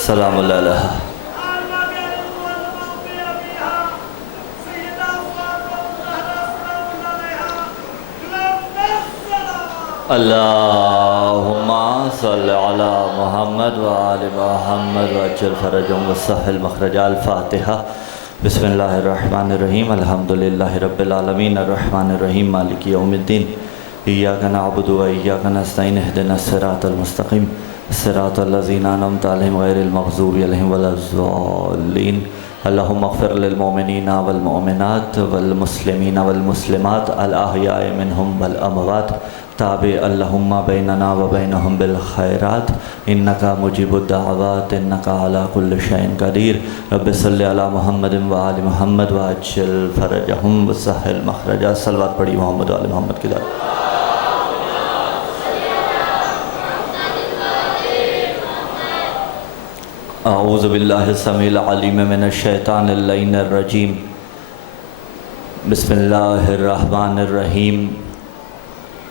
सलामुन अलैहा। अल्लाहुम्मा सल्लि अला मुहम्मद व आलि मुहम्मद वअज्जिल फरजहुम वसहहिल मखरजा। अल-फातिहा। बिस्मिल्लाहिर्रहमानिर्रहीम। अल्हम्दुलिल्लाहि रब्बिल आलमीन अर्रहमानिर्रहीम मालिकि यौमिद्दीन। इय्याका नअबुदु व इय्याका नस्तईन। इहदिनस सिरातल मुस्तक़ीम सिरातल लज़ीना अनअमता अलैहिम गैरिल मग़ज़ूबि अलैहिम वलज़्ज़ालिन। अल्लाहुम्मा अग़फ़िर लिल मुमिनीना वल मुमिनात वल मुस्लिमीना वल मुस्लिमात अल अहयाइ मिनहुम वल अमवात ताबे अल्लाहुम्मा बैनना व बैनहुम बिल खैरात इन्नका मुजीबुद दाअवात इन्नका अला कुल्लि शैइन क़दीर। रब्बि सल्लि अला मुहम्मदिन व आलि मुहम्मद व अज्जिल फरजहुम व सह्हिल मखरजा। सल्लत पढ़ी मोहम्मद व आलि मोहम्मद की दाद। अऊज़ु बिल्लाहि समील अलीम मिनश शैतानिर लईनिर रजीम। बिस्मिल्लाहिर रहमानिर रहीम।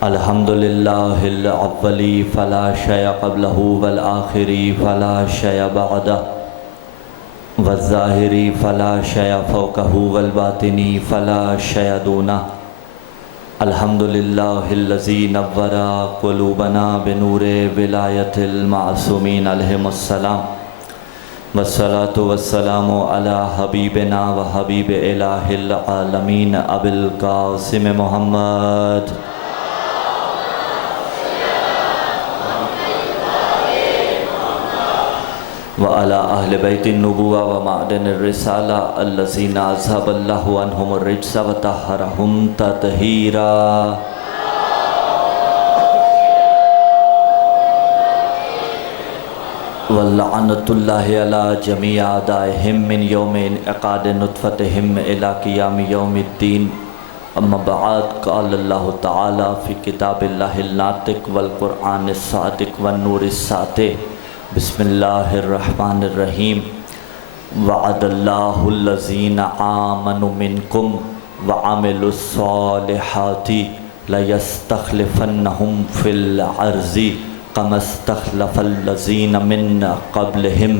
अल्हम्दुलिल्लाहिल अव्वली फ़ला शय क़ब्लहु वल आखिरी फ़ला शय बअदहु वज़्ज़ाहिरी फ़ला शय फ़ौक़हु वल बातिनी फ़ला शय दूनहु। अल्हम्दुलिल्लाहिल्लज़ी नव्वरा क़ुलूबना बिनूरे विलायतिल मासूमीन अलैहिमुस्सलाम। वस्सलातु वस्सलामु अला हबीबिना व हबीब इलाहिल आलमीन अबिल क़ासिम मुहम्मद व अला अहले बैतिन नुबुव्वा व माअदिनिर रिसाला अल्लज़ीना अज़हबल्लाहु अन्हुमुर रिज्स व तहहरहुम तत्हीरा। वल्लअनतुल्लाहि अला जमी आदाइहिम मिन यौमि इनइक़ाद नुत्फ़तिहिम इला क़ियामि यौमिद्दीन। अम्मा बअद क़ालल्लाहु तआला फ़ी किताबिल्लाहिल नातिक़ वल क़ुरआनिस सादिक़ वन नूरिस सातिक़। बिस्मिल्लाहिर्रहमानिर्रहीम। वअदल्लाहुल्लज़ीना आमनु मिनकुम व अमिलुस्सॉलिहाति लयस्तख़लिफ़न्नहुम फ़िल अर्ज़ि कमस्तख़लफ़ल्लज़ीना मिन क़ब्लिहिम।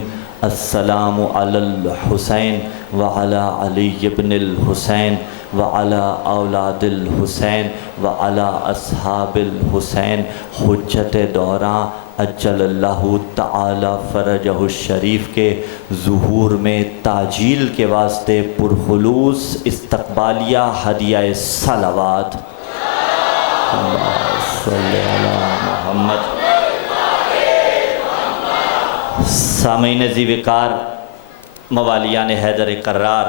अस्सलामु अलल हुसैन व अला अली इब्निल हुसैन व अला औलादिल हुसैन व अला अस्हाबिल हुसैन हुज्जत दौरां अज्जलल्लाहु तआला फ़रजहु शरीफ के ज़ुहूर में ताजील के वास्ते पुरखुलूस इस्तक़बालिया हदिया सलावात। सामीन ज़ीविकार मवालियान हैदर करार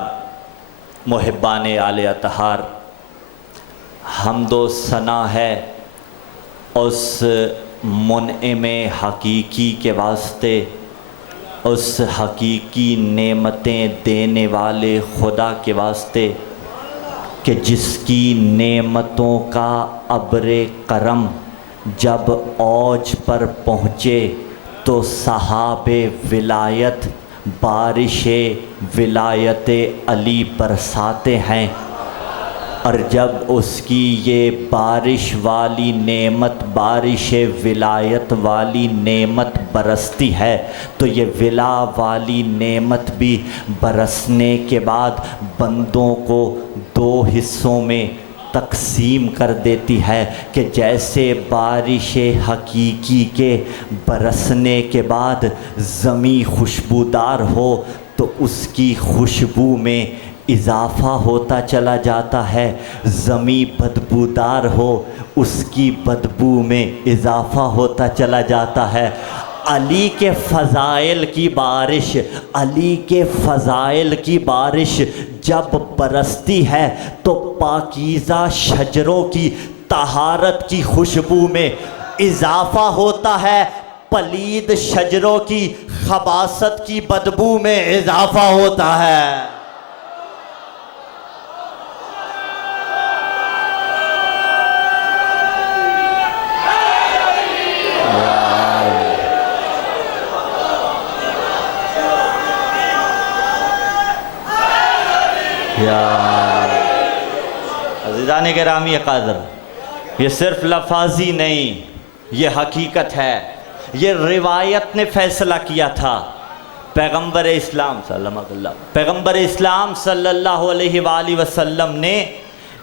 मुहिब्बान आले अतहार, हम्दो सना है उस मुनइमे हकीकी के वास्ते, उस हकीकी नेमतें देने वाले खुदा के वास्ते कि जिसकी नेमतों का अब्रे करम जब औज पर पहुँचे तो सहाबे विलायत बारिशे विलायत अली बरसाते हैं, और जब उसकी ये बारिश वाली नेमत बारिश विलायत वाली नेमत बरसती है तो ये विला वाली नेमत भी बरसने के बाद बंदों को दो हिस्सों में तकसीम कर देती है कि जैसे बारिश हकीकी के बरसने के बाद ज़मी खुशबूदार हो तो उसकी खुशबू में इज़ाफ़ा होता चला जाता है, ज़मी बदबूदार हो उसकी बदबू में इज़ाफ़ा होता चला जाता है। अली के फ़ज़ाइल की बारिश, अली के फ़ज़ाइल की बारिश जब बरसती है तो पाकीज़ा शजरों की तहारत की खुशबू में इज़ाफ़ा होता है, पलीद शजरों की खबासत की बदबू में इज़ाफ़ा होता है। अज़ीज़ान गिरामी क़द्र, ये सिर्फ लफाजी नहीं, ये हकीकत है। ये रिवायत ने फ़ैसला किया था पैगंबर इस्लाम सल्लल्लाहु अलैहि वसल्लम ने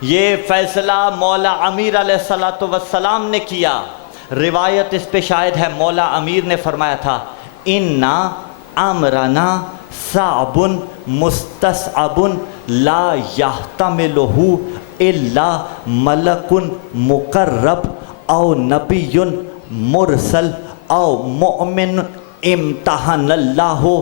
ये फ़ैसला मौला अमीर अलैहिस्सलातु वस्सलाम ने किया। रिवायत इस पे शायद है, मौला अमीर ने फरमाया था, इन्ना अमरना साबुन मुस्तसअबुन ला यहतमिलुहु इल्ला मलकुन मुकर्रब औ नबियुन मुरसल औ मुअमिन इम्तहनल्लाहु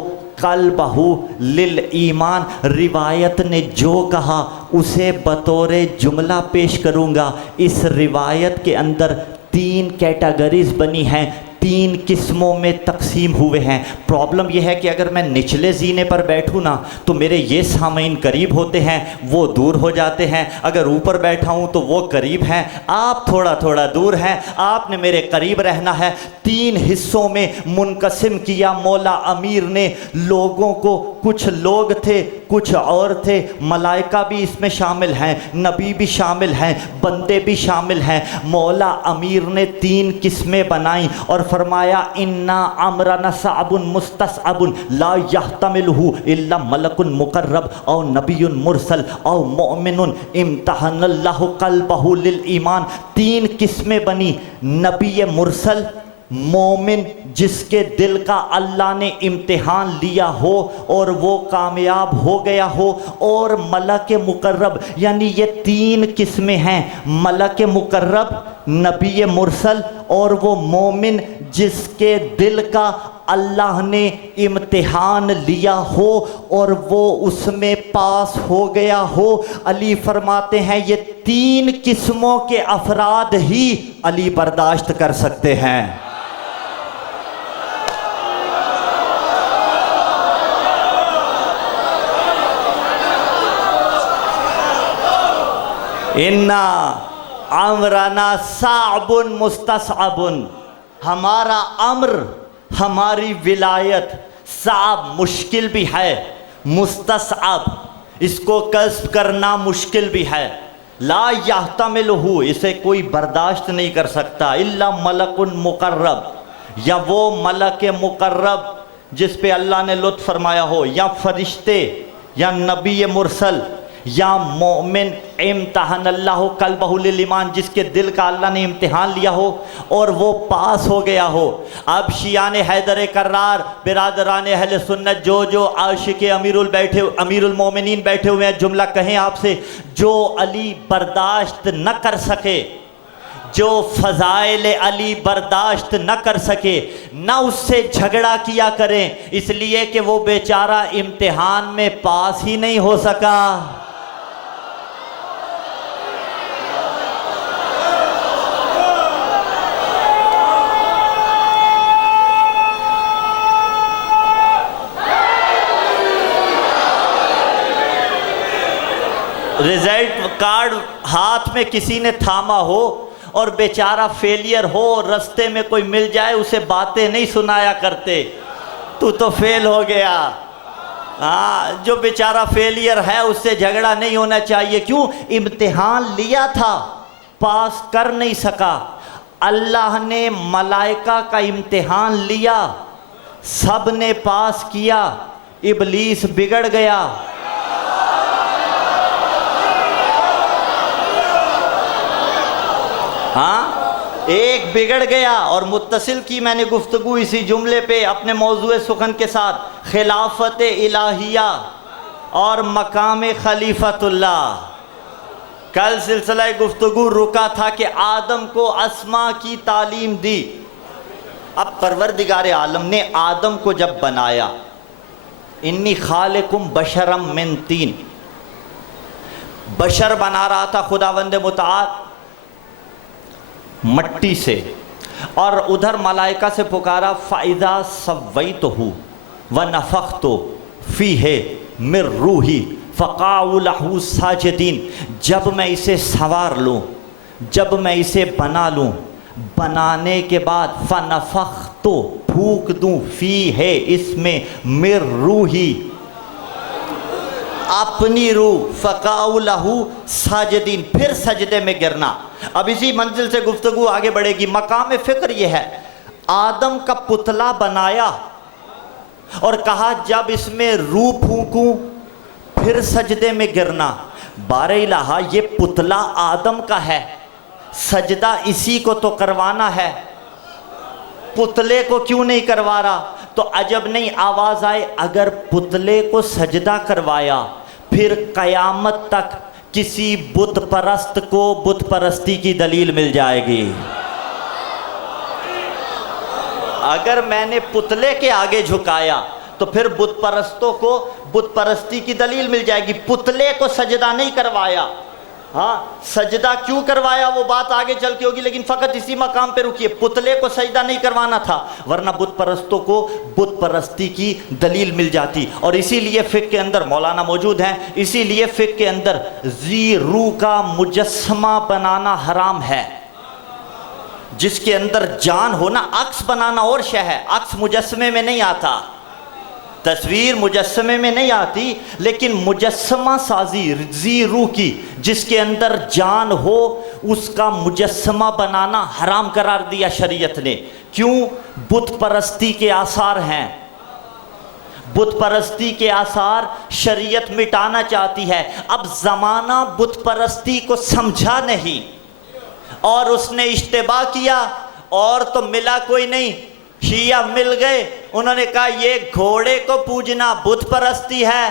कल्बहु लिल ईमान। रिवायत ने जो कहा उसे बतौरे जुमला पेश करूँगा। इस रिवायत के अंदर 3 कैटेगरीज बनी हैं, 3 किस्मों में तकसीम हुए हैं। प्रॉब्लम यह है कि अगर मैं निचले जीने पर बैठूँ ना तो मेरे ये सामीन करीब होते हैं, वो दूर हो जाते हैं। अगर ऊपर बैठा हूँ तो वो करीब हैं, आप थोड़ा थोड़ा दूर हैं। आपने मेरे करीब रहना है। 3 हिस्सों में मुनकसिम किया मौला अमीर ने लोगों को। कुछ लोग थे, कुछ और थे, मलाइका भी इसमें शामिल हैं, नबी भी शामिल हैं, बंदे भी शामिल हैं। मौला अमीर ने 3 किस्में बनाई और फरमाया इन्ना अमरना साबुन मुस्तसअबुन ला यहतमिलहु इल्ला मलकुन मुकर्रब औ नबियुन मुरसल औ मुअमिनुन इम्तहनल्लाहु कल्बहु लिल ईमान। 3 किस्में बनी, नबी मुरसल, मोमिन जिसके दिल का अल्लाह ने इम्तिहान लिया हो और वो कामयाब हो गया हो, और मलक मुकर्रब। यानी ये 3 किस्में हैं, मलक मुकर्रब, नबी मुरसल और वो मोमिन जिसके दिल का अल्लाह ने इम्तिहान लिया हो और वो उसमें पास हो गया हो। अली फरमाते हैं ये 3 किस्मों के अफराद ही अली बर्दाश्त कर सकते हैं। इन्ना अमरना साबुन मुस्तसअबुन, हमारा अम्र, हमारी विलायत, साब मुश्किल भी है, मुस्तसअब इसको कस्ब करना मुश्किल भी है। ला यहतमिलहु, इसे कोई बर्दाश्त नहीं कर सकता, इल्ला मलकुन मुकर्रब, या वो मलक मुकर्रब जिस पे अल्लाह ने लुत्फ फरमाया हो, या फरिश्ते, या नबी मुरसल, या मोमिन इम्तहनल्लाहु कल्बहु लिल ईमान जिसके दिल का अल्लाह ने इम्तिहान लिया हो और वो पास हो गया हो। अब शियान हैदर कर्रार, बिरादरान अहले सुन्नत, जो आशिक अमीरुल मोमिनीन बैठे हुए हैं, जुमला कहें आपसे, जो अली बर्दाश्त न कर सके, जो फ़ज़ाइल अली बर्दाश्त न कर सके, न उससे झगड़ा किया करें, इसलिए कि वो बेचारा इम्तिहान में पास ही नहीं हो सका। रिजल्ट कार्ड हाथ में किसी ने थामा हो और बेचारा फेलियर हो, रास्ते में कोई मिल जाए उसे बातें नहीं सुनाया करते, तू तो फेल हो गया। हाँ, जो बेचारा फेलियर है उससे झगड़ा नहीं होना चाहिए। क्यों? इम्तिहान लिया था, पास कर नहीं सका। अल्लाह ने मलाइका का इम्तिहान लिया, सब ने पास किया, इबलीस बिगड़ गया। हाँ, एक बिगड़ गया। और मुत्तसिल की मैंने गुफ्तगू इसी जुमले पे अपने मौजूए सुखन के साथ, खिलाफत इलाहिया और मकाम खलीफतुल्लाह। कल सिलसिला गुफ्तगू रुका था कि आदम को अस्मा की तालीम दी। अब परवरदिगार आलम ने आदम को जब बनाया, इन्नी खालिकुम बशरम मिन तीन, बशर बना रहा था खुदावंद मुताल मट्टी से, और उधर मलाइका से पुकारा, फ़ाइज़ा सव्वैतुहु व नफ़ख्तु फ़ीहि मिर रूही फ़क़अू लहू साजिदीन। जब मैं इसे संवार लूँ, जब मैं इसे बना लूँ, बनाने के बाद फ़नफ़ख्तु फूक दूँ, फ़ीहि इसमें मिर रूही अपनी रूह, फ़क़अू लहू साजिदीन फिर सजदे में गिरना। अब इसी मंजिल से गुफ्तगू आगे बढ़ेगी। मकाम फ़िक्र यह है, आदम का पुतला बनाया, और कहा जब इसमें रूह फूंकूं फिर सजदे में गिरना। बारे इलाहा, ये पुतला आदम का है, सजदा इसी को तो करवाना है, पुतले को क्यों नहीं करवा रहा? तो अजब नहीं आवाज आए, अगर पुतले को सजदा करवाया फिर कयामत तक किसी बुत परस्त को बुत परस्ती की दलील मिल जाएगी। अगर मैंने पुतले के आगे झुकाया तो फिर बुत परस्तों को बुत परस्ती की दलील मिल जाएगी। पुतले को सजदा नहीं करवाया, हाँ सजदा क्यों करवाया वो बात आगे चल के होगी, लेकिन फकत इसी मकाम पे रुकिए। पुतले को सजदा नहीं करवाना था, वरना बुत परस्तों को बुत परस्ती की दलील मिल जाती। और इसीलिए फिक़्ह के अंदर मौलाना मौजूद हैं, इसीलिए फिक़्ह के अंदर ज़ी रूह का मुजस्समा बनाना हराम है। जिसके अंदर जान हो ना, अक्स बनाना और शय है, अक्स मुजस्समे में नहीं आता, तस्वीर मुजस्समे में नहीं आती, लेकिन मुजस्समा साजी ज़ी रूह की जिसके अंदर जान हो उसका मुजस्समा बनाना हराम करार दिया शरीयत ने। क्यों? बुत परस्ती के आसार हैं, बुत परस्ती के आसार शरीयत मिटाना चाहती है। अब ज़माना बुत परस्ती को समझा नहीं और उसने इश्तिबा किया, और तो मिला कोई नहीं, शिया मिल गए, उन्होंने कहा ये घोड़े को पूजना बुत परस्ती है,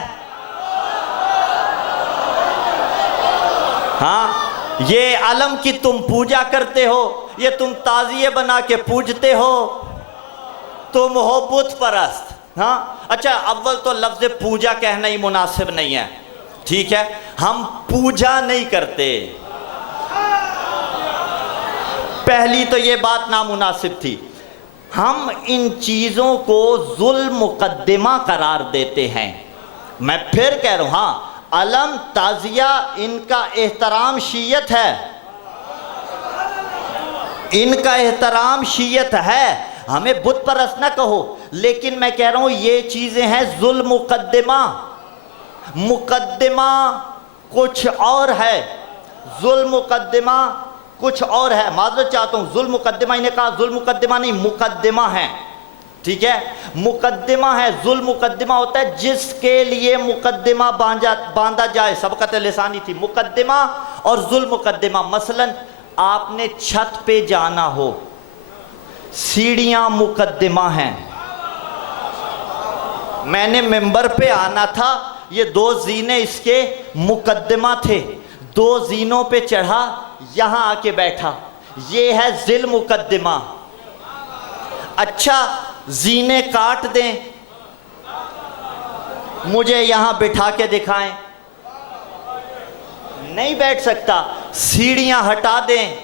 हाँ ये अलम की तुम पूजा करते हो, ये तुम ताजिए बना के पूजते हो, तुम हो बुत परस्त। हाँ अच्छा, अव्वल तो लफ्ज़ पूजा कहना ही मुनासिब नहीं है, ठीक है, हम पूजा नहीं करते, पहली तो ये बात नामुनासिब थी। हम इन चीज़ों को जुल्म मुकद्दमा करार देते हैं। मैं फिर कह रहा हूँ, हाँ अलम ताजिया इनका एहतराम शीयत है, इनका एहतराम शीयत है, हमें बुत परस्त ना कहो, लेकिन मैं कह रहा हूँ ये चीज़ें हैं जुल्म मुकद्दमा। मुकद्दमा कुछ और है, जुल्म मुकद्दमा कुछ और है। माज़रत चाहता हूँ, जुल्म मुकद्दमा, इन्हें कहा जुल्म मुकद्दमा नहीं, मुकद्दमा है, ठीक है, मुकद्दमा है। जुल्म मुकद्दमा होता है जिसके लिए मुकद्दमा बांधा जाए, सबकत लिसानी थी मुकद्दमा और जुल्म मुकद्दमा। मसलन आपने छत पे जाना हो, सीढ़ियाँ मुकद्दमा हैं, मैंने मिंबर पे आना था, ये दो जीने इसके मुकद्दमा थे, दो जीनों पे चढ़ा, यहां आके बैठा, ये है जिल मुकद्दमा। अच्छा जीने काट दें, मुझे यहां बिठा के दिखाएं, नहीं बैठ सकता, सीढ़ियां हटा दें,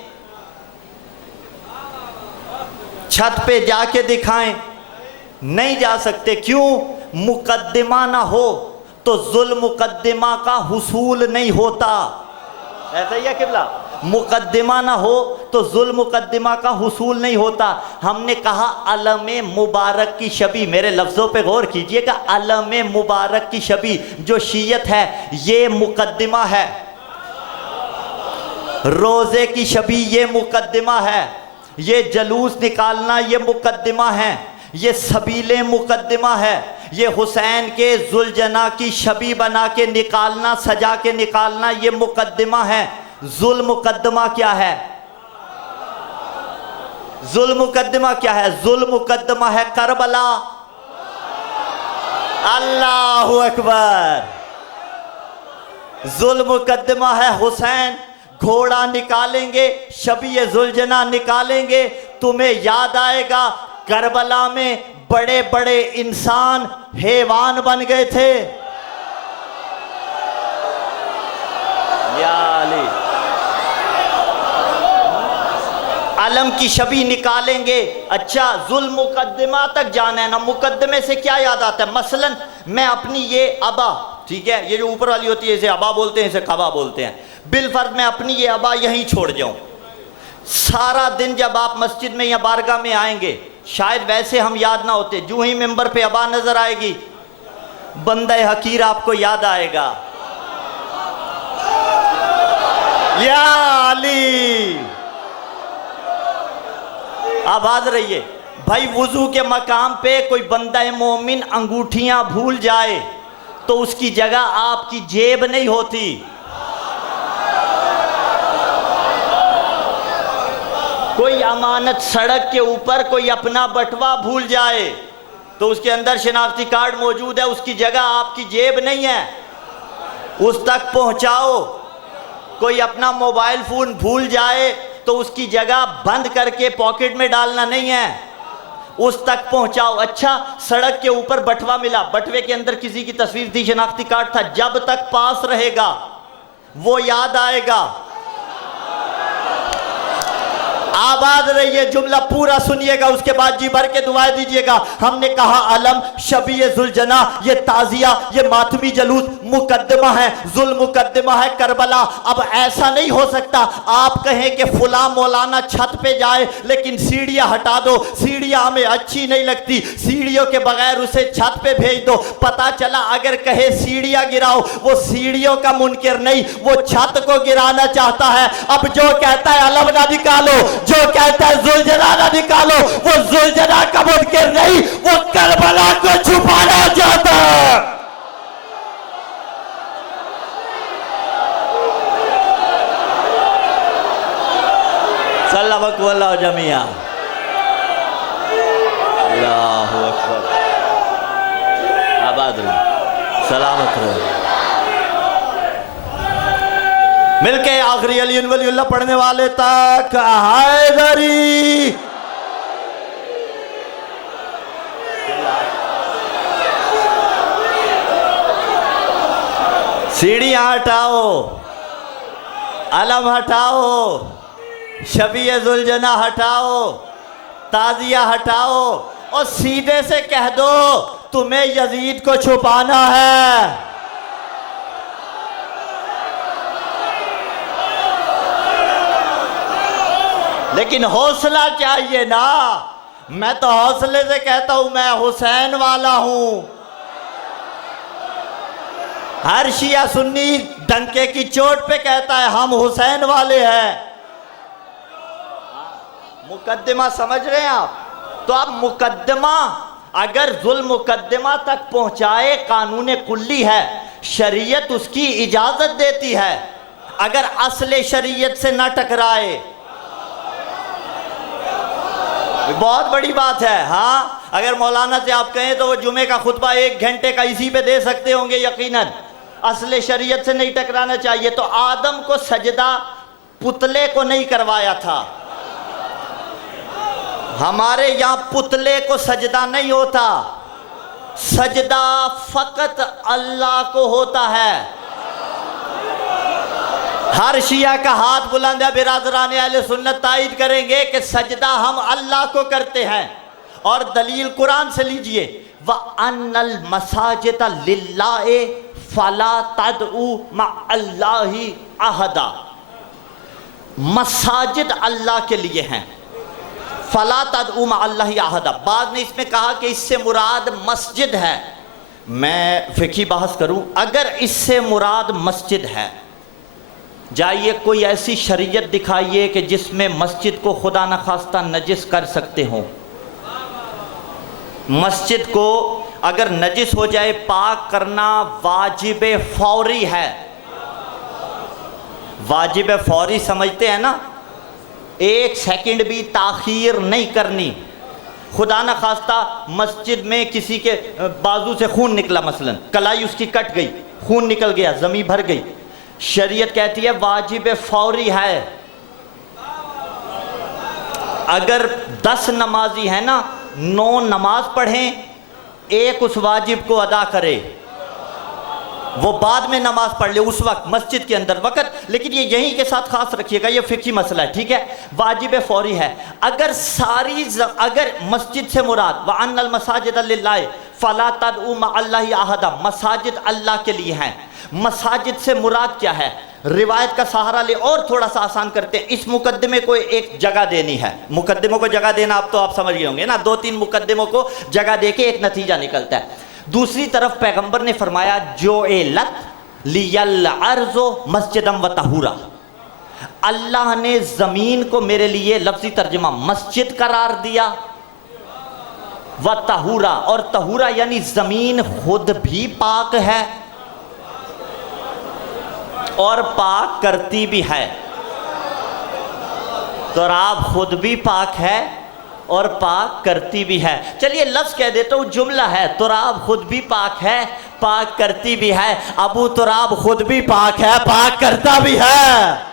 छत पे जाके दिखाएं, नहीं जा सकते। क्यों? मुकद्दमा ना हो तो जुल्म मुकद्दमा का हुसूल नहीं होता, ऐसा ही है किबला, मुकद्दमा ना हो तो जुल्म मुकद्दमा का हुसूल नहीं होता। हमने कहा अलम मुबारक की शबी, मेरे लफ्ज़ों पे गौर कीजिएगा, अलम मुबारक की शबी जो शीयत है ये मुकद्दमा है, रोज़े की शबी ये मुकद्दमा है, ये जलूस निकालना ये मुकद्दमा है, ये सबीले मुकद्दमा है, ये हुसैन के जुलजना की शबी बना के निकालना, सजा के निकालना ये मुकद्दमा है। जुल्म मुकद्दमा क्या है? जुल्म मुकद्दमा क्या है? जुल्म मुकद्दमा है करबला। अल्लाहु अकबर। जुल्म मुकद्दमा है हुसैन। घोड़ा निकालेंगे, शबी जुलजना निकालेंगे, तुम्हें याद आएगा करबला में बड़े बड़े इंसान हैवान बन गए थे। या अली, अलम की शबी निकालेंगे। अच्छा जुल्म मुकद्दमा तक जाना है ना, मुकद्दमे से क्या याद आता है? मसलन मैं अपनी ये अबा, ठीक है, ये जो ऊपर वाली होती है इसे अबा बोलते हैं, इसे कबा बोलते हैं, बिलफर्ज मैं अपनी ये अबा यहीं छोड़ जाऊं, सारा दिन जब आप मस्जिद में या बारगाह में आएंगे, शायद वैसे हम याद ना होते, जो ही मिंबर पे अबा नजर आएगी बंदे हकीर आपको याद आएगा। या अली, आबाद रहिए। भाई वुजू के मकाम पे कोई बंदा मोमिन अंगूठियां भूल जाए तो उसकी जगह आपकी जेब नहीं होती। कोई अमानत सड़क के ऊपर कोई अपना बटवा भूल जाए तो उसके अंदर शिनाख्ती कार्ड मौजूद है, उसकी जगह आपकी जेब नहीं है, उस तक पहुंचाओ। कोई अपना मोबाइल फोन भूल जाए तो उसकी जगह बंद करके पॉकेट में डालना नहीं है, उस तक पहुंचाओ। अच्छा, सड़क के ऊपर बटवा मिला, बटवे के अंदर किसी की तस्वीर थी, शिनाख्ती कार्ड था, जब तक पास रहेगा वो याद आएगा। आबाद रहिए, जुमला पूरा सुनिएगा, उसके बाद जी भर के दुआएं दीजिएगा। हमने कहा अलम शबीए जुलजना, ये ताजिया, ये मातमी जलूस मुकद्दमा है, जुल्म मुकद्दमा है करबला। अब ऐसा नहीं हो सकता आप कहें कि फुला मौलाना छत पे जाए लेकिन सीढ़ियां हटा दो, सीढ़ियां हमें अच्छी नहीं लगती, सीढ़ियों के बगैर उसे छत पे भेज दो। पता चला अगर कहे सीढ़ियां गिराओ, वो सीढ़ियों का मुनकिर नहीं, वो छत को गिराना चाहता है। अब जो कहता है अलम ना निकालो, जो कहता है जुलजना ना निकालो, वो जुलजना का मुनकिर नहीं, वो करबला को छुपाना चाहता है। सल्लल्लाहु अलैहि जमिया। अल्लाहु अकबर। आबाद रहो, सलामत रहो। मिलके आखिरी अली वलीउल्लाह पढ़ने वाले तक हैदरी। सीढ़ियां हटाओ, अलम हटाओ, शबीए जुलजना हटाओ, ताजिया हटाओ और सीधे से कह दो तुम्हें यजीद को छुपाना है। लेकिन हौसला चाहिए ना। मैं तो हौसले से कहता हूं मैं हुसैन वाला हूं। हर शिया सुन्नी डंके की चोट पे कहता है हम हुसैन वाले हैं। मुकद्दमा समझ रहे हैं आप? तो अब मुकद्दमा अगर जुल्म मुकद्दमा तक पहुंचाए कानून कुल्ली है, शरीयत उसकी इजाजत देती है अगर असले शरीयत से ना टकराए। बहुत बड़ी बात है। हाँ, अगर मौलाना से आप कहें तो वो जुमे का खुतबा 1 घंटे का इसी पे दे सकते होंगे यकीनन, असले शरीयत से नहीं टकराना चाहिए। तो आदम को सजदा पुतले को नहीं करवाया था। हमारे यहां पुतले को सजदा नहीं होता, सजदा फकत अल्लाह को होता है। हर शिया का हाथ बुलंद है, बिरादरान अहले सुन्नत ताईद करेंगे कि सजदा हम अल्लाह को करते हैं। और दलील कुरान से लीजिए, व अन्नल मसाजिद लिल्लाहि फला तदउ मअल्लाहि अहदा। मसाजिद अल्लाह के लिए हैं, फला तदउ मअल्लाहि अहदा। बाद ने इसमें कहा कि इससे मुराद मस्जिद है। मैं फिकी बहस करूं, अगर इससे मुराद मस्जिद है, जाइए कोई ऐसी शरीयत दिखाइए कि जिसमें मस्जिद को खुदा न खास्ता नजिस कर सकते हो। मस्जिद को अगर नजिस हो जाए पाक करना वाजिब फौरी है। वाजिब फौरी समझते हैं ना, 1 सेकंड भी ताखीर नहीं करनी। खुदा न खास्ता मस्जिद में किसी के बाजू से खून निकला, मसलन कलाई उसकी कट गई, खून निकल गया, जमी भर गई, शरीयत कहती है वाजिब फौरी है। अगर 10 नमाजी है ना, 9 नमाज पढ़ें, 1 उस वाजिब को अदा करे, वो बाद में नमाज पढ़ ले उस वक्त मस्जिद के अंदर वक्त। लेकिन ये यहीं के साथ खास रखिएगा, ये फिकी मसला है, ठीक है। वाजिब फौरी है। अगर अगर मस्जिद से मुराद व अन्नल मसाजिद लिल्लाहि फला तदउ मअल्लाहि अहदा, मसाजिद अल्लाह के लिए हैं। मसाजिद से मुराद क्या है? रिवायत का सहारा ले और थोड़ा सा आसान करते हैं। इस मुकद्दमे को एक जगह देनी है। मुकद्दमों को जगह देना आप तो आप समझ गए होंगे ना, 2-3 मुकद्दमों को जगह देके एक नतीजा निकलता है। दूसरी तरफ पैगंबर ने फरमाया जो एलत लियल अर्ज़ो मस्जिदम व तहूरा, अल्लाह ने ज़मीन को मेरे लिए लफ्ज़ी तर्जुमा मस्जिद करार दिया व तहूरा, और तहूरा यानी जमीन खुद भी पाक है और पाक करती भी है। तुराब खुद भी पाक है और पाक करती भी है। चलिए लफ्ज़ कह देता हूँ, जुमला है, तुराब खुद भी पाक है, पाक करती भी है। अबू तुराब खुद भी पाक है, पाक करता भी है।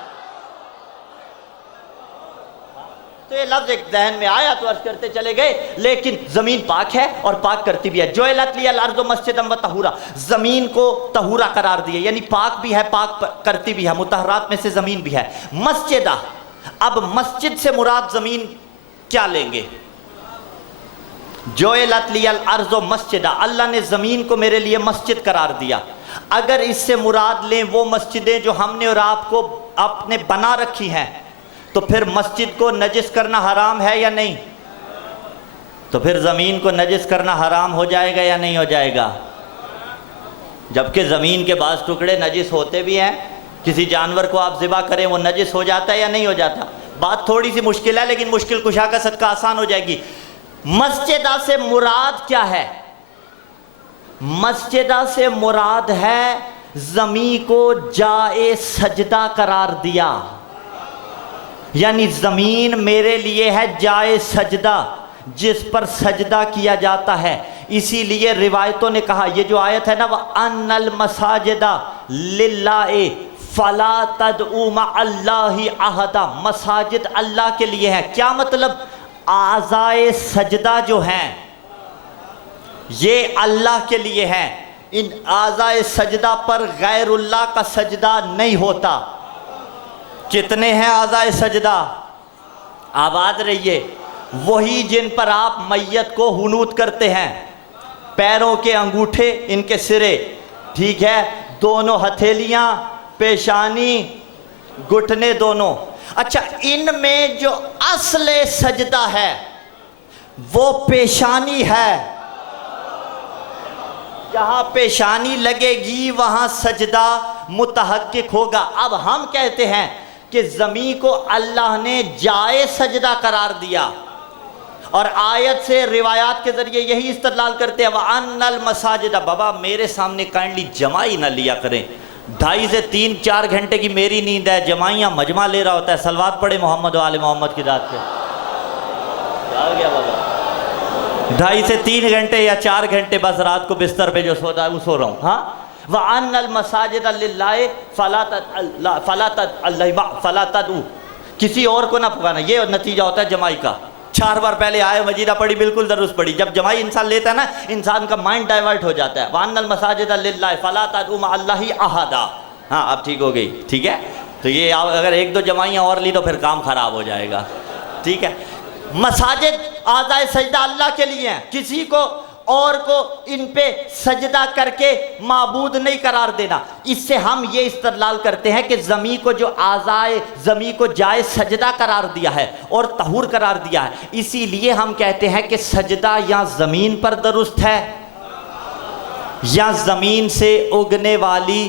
तो ये लफ्ज़ एक जहन में आया तो अर्ज करते चले गए, लेकिन ज़मीन पाक है और पाक करती भी है। जुइलत लियल अर्ज़ु मस्जिदन व तहूरा, ज़मीन को तहूरा करार दिए, यानी पाक भी है, पाक करती भी है, मुतहरात में से ज़मीन भी है। मस्जिदा, अब मस्जिद से मुराद ज़मीन क्या लेंगे? जुइलत लियल अर्ज़ु मस्जिदा, अल्लाह ने ज़मीन को मेरे लिए मस्जिद करार दिया। अगर इससे मुराद लें वो मस्जिदें जो हमने और आपको आपने बना रखी हैं, तो फिर मस्जिद को नजिस करना हराम है या नहीं? तो फिर ज़मीन को नजिस करना हराम हो जाएगा या नहीं हो जाएगा? जबकि ज़मीन के बाज़ टुकड़े नजिस होते भी हैं। किसी जानवर को आप ज़िबा करें, वो नजिस हो जाता है या नहीं हो जाता? बात थोड़ी सी मुश्किल है, लेकिन मुश्किल कुशा का सदका आसान हो जाएगी। मस्जिदा से मुराद क्या है? मस्जिदा से मुराद है ज़मीन को जाए सजदा करार दिया, यानी ज़मीन मेरे लिए है जाए सजदा, जिस पर सजदा किया जाता है। इसीलिए रिवायतों ने कहा, ये जो आयत है ना, वह अन्नल मसाजिदा लिल्लाहि फला तदउ मअल्लाहि अहदा, मसाजिद अल्लाह के लिए है। क्या मतलब? आज़ाए सजदा जो हैं ये अल्लाह के लिए हैं। इन आज़ाए सजदा पर गैरुल्लाह का सजदा नहीं होता। कितने हैं आज़ाए सजदा? आबाद रहिए। वही जिन पर आप मैयत को हुनूत करते हैं, पैरों के अंगूठे, इनके सिरे, ठीक है, दोनों हथेलियां, पेशानी, घुटने दोनों। अच्छा, इनमें जो असले सजदा है वो पेशानी है। जहां पेशानी लगेगी वहां सजदा मुतहक्किक होगा। अब हम कहते हैं कि ज़मीन को अल्लाह ने जाए सजदा करार दिया, और आयत से रिवायात के ज़रिए यही इस्तदलाल करते हैं, वह अन्नल मसाजिदा। बाबा मेरे सामने काइंडली जमाई ना लिया करें। 2.5 से 3-4 घंटे की मेरी नींद है, जमाइयाँ मजमा ले रहा होता है। सलवात पढ़े मोहम्मद वाले मोहम्मद की रात पे। क्या हो गया बाबा? 2.5 से 3 घंटे या 4 घंटे बस रात को बिस्तर पे जो सोता है वो सो रहा हूँ। हाँ, वह अन्नल मसाजिदा लिल्लाहि फला तदउ, किसी और को ना पुकाना। ये नतीजा होता है जमाई का। 4 बार पहले आए मजीदा पढ़ी, बिल्कुल दरुस्त पढ़ी। जब जमाई इंसान लेता है ना, इंसान का माइंड डाइवर्ट हो जाता है। वान्नल मसाजिद लिल्लाहि फला तदउ मअल्लाहि अहदा। हाँ, अब ठीक हो गई, ठीक है। तो ये अगर 1-2 जमाइयाँ और ली तो फिर काम खराब हो जाएगा, ठीक है। मसाजिद आज़ाए सजदा अल्लाह के लिए हैं, किसी को और को इन पे सजदा करके माबूद नहीं करार देना। इससे हम ये इस्तदलाल करते हैं कि ज़मीन को जो आज़ाए ज़मीन को जाए सजदा करार दिया है और तहूर करार दिया है, इसीलिए हम कहते हैं कि सजदा या ज़मीन पर दुरुस्त है या ज़मीन से उगने वाली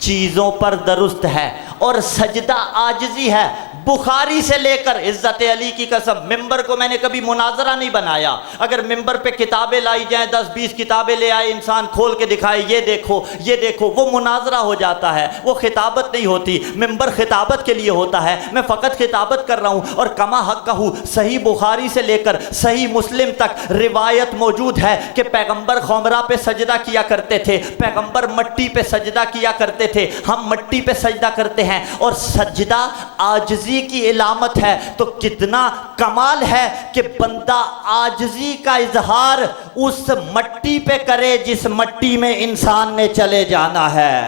चीज़ों पर दुरुस्त है। और सजदा आजिज़ी है। बुखारी से लेकर इज़्ज़त अली की कसम, मिंबर को मैंने कभी मुनाजरा नहीं बनाया। अगर मिंबर पे किताबें लाई जाएं, 10-20 किताबें ले आए, इंसान खोल के दिखाए, ये देखो, वो मुनाजरा हो जाता है, वो खिताबत नहीं होती। मिंबर खिताबत के लिए होता है। मैं फ़कत खिताबत कर रहा हूँ। और कमा हक कहूँ, सही बुखारी से लेकर सही मुस्लिम तक रिवायत मौजूद है कि पैगम्बर खौमरा पे सजदा किया करते थे, पैगम्बर मट्टी पे सजदा किया करते थे। हम मट्टी पे सजदा करते हैं, और सजदा आजिज़ी की इलामत है। तो कितना कमाल है कि बंदा आजिज़ी का इजहार उस मट्टी पे करे जिस मट्टी में इंसान ने चले जाना है।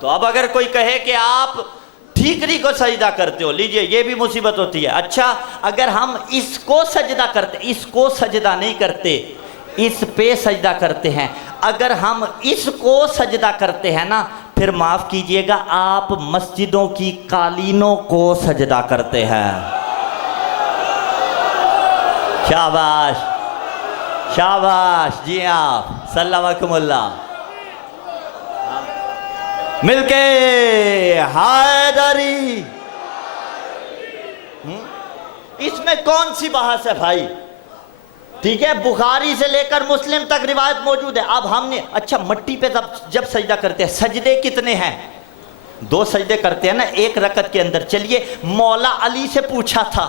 तो अब अगर कोई कहे कि आप ठीकरी को सजदा करते हो, लीजिए ये भी मुसीबत होती है। अच्छा, अगर हम इसको सजदा करते, इसको सजदा नहीं करते, इस पे सजदा करते हैं। अगर हम इसको सजदा करते हैं ना, फिर माफ़ कीजिएगा, आप मस्जिदों की कालीनों को सजदा करते हैं। शाबाश शाबाश, जी आप सल्लल्लाहु मिलके हैदरी। इसमें में कौन सी बहस है भाई? ठीक है, बुखारी से लेकर मुस्लिम तक रिवायत मौजूद है। अब हमने अच्छा मट्टी पे जब सजदा करते हैं, सजदे कितने हैं? 2 सजदे करते हैं ना एक रकत के अंदर। चलिए मौला अली से पूछा था,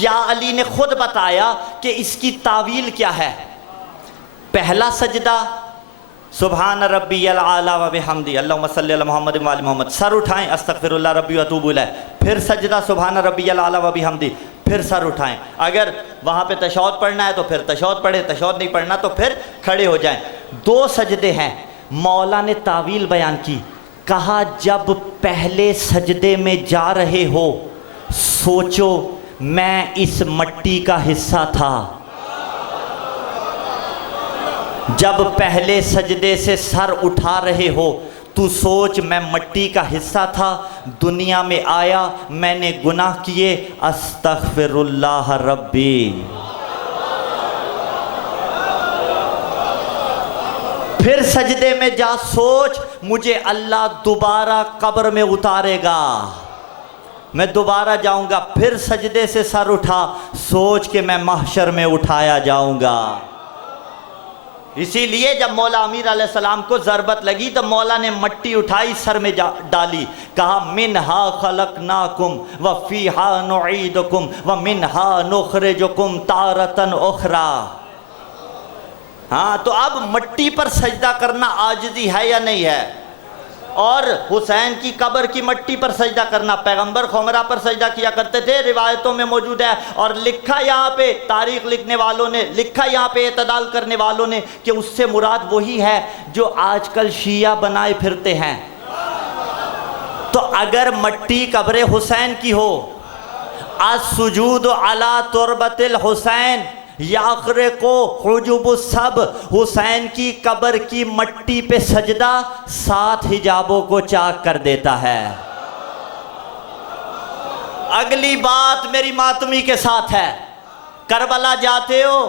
या अली ने खुद बताया कि इसकी तावील क्या है। पहला सजदा सुभान रब्बियल आला व बिहम्दी अल्लाहुम्मा सल्ली अला मुहम्मद व आलि मुहम्मद, सर उठाएं अस्तगफिरुल्लाह रब्बी व अतूबु इलैह। फिर सजदा सुभान रब्बियल आला व बिहम्दी, फिर सर उठाएं। अगर वहाँ पे तशहुद पढ़ना है तो फिर तशहुद पढ़े, तशहुद नहीं पढ़ना तो फिर खड़े हो जाएं। 2 सजदे हैं। मौला ने तावील बयान की, कहा जब पहले सजदे में जा रहे हो सोचो मैं इस मट्टी का हिस्सा था। जब पहले सजदे से सर उठा रहे हो तू सोच मैं मट्टी का हिस्सा था, दुनिया में आया मैंने गुनाह किए, अस्तगफिरुल्लाह रब्बी। फिर सजदे में जा सोच मुझे अल्लाह दोबारा कब्र में उतारेगा, मैं दोबारा जाऊंगा। फिर सजदे से सर उठा, सोच के मैं महशर में उठाया जाऊंगा। इसीलिए जब मौला अमीर अलैहिस्सलाम को ज़रबत लगी तो मौला ने मट्टी उठाई, सर में डाली, कहा मिनहा खलकनाकुम व फीहा नुईदुकुम व मिनहा नुखरिजुकुम तारतन उखरा। हाँ, तो अब मट्टी पर सजदा करना आजिज़ी है या नहीं है? और हुसैन की कब्र की मट्टी पर सजदा करना, पैगंबर खुमरा पर सजदा किया करते थे, रिवायतों में मौजूद है। और लिखा यहाँ पे, तारीख लिखने वालों ने लिखा यहाँ पे, इतदाल करने वालों ने, कि उससे मुराद वही है जो आजकल शिया बनाए फिरते हैं। तो अगर मट्टी कब्र हुसैन की हो, अस्सुजूद अला तुरबतिल हुसैन याखरे को हुजुब सब, हुसैन की कब्र की मट्टी पे सजदा 7 हिजाबों को चाक कर देता है। अगली बात मेरी मातमी के साथ है, करबला जाते हो,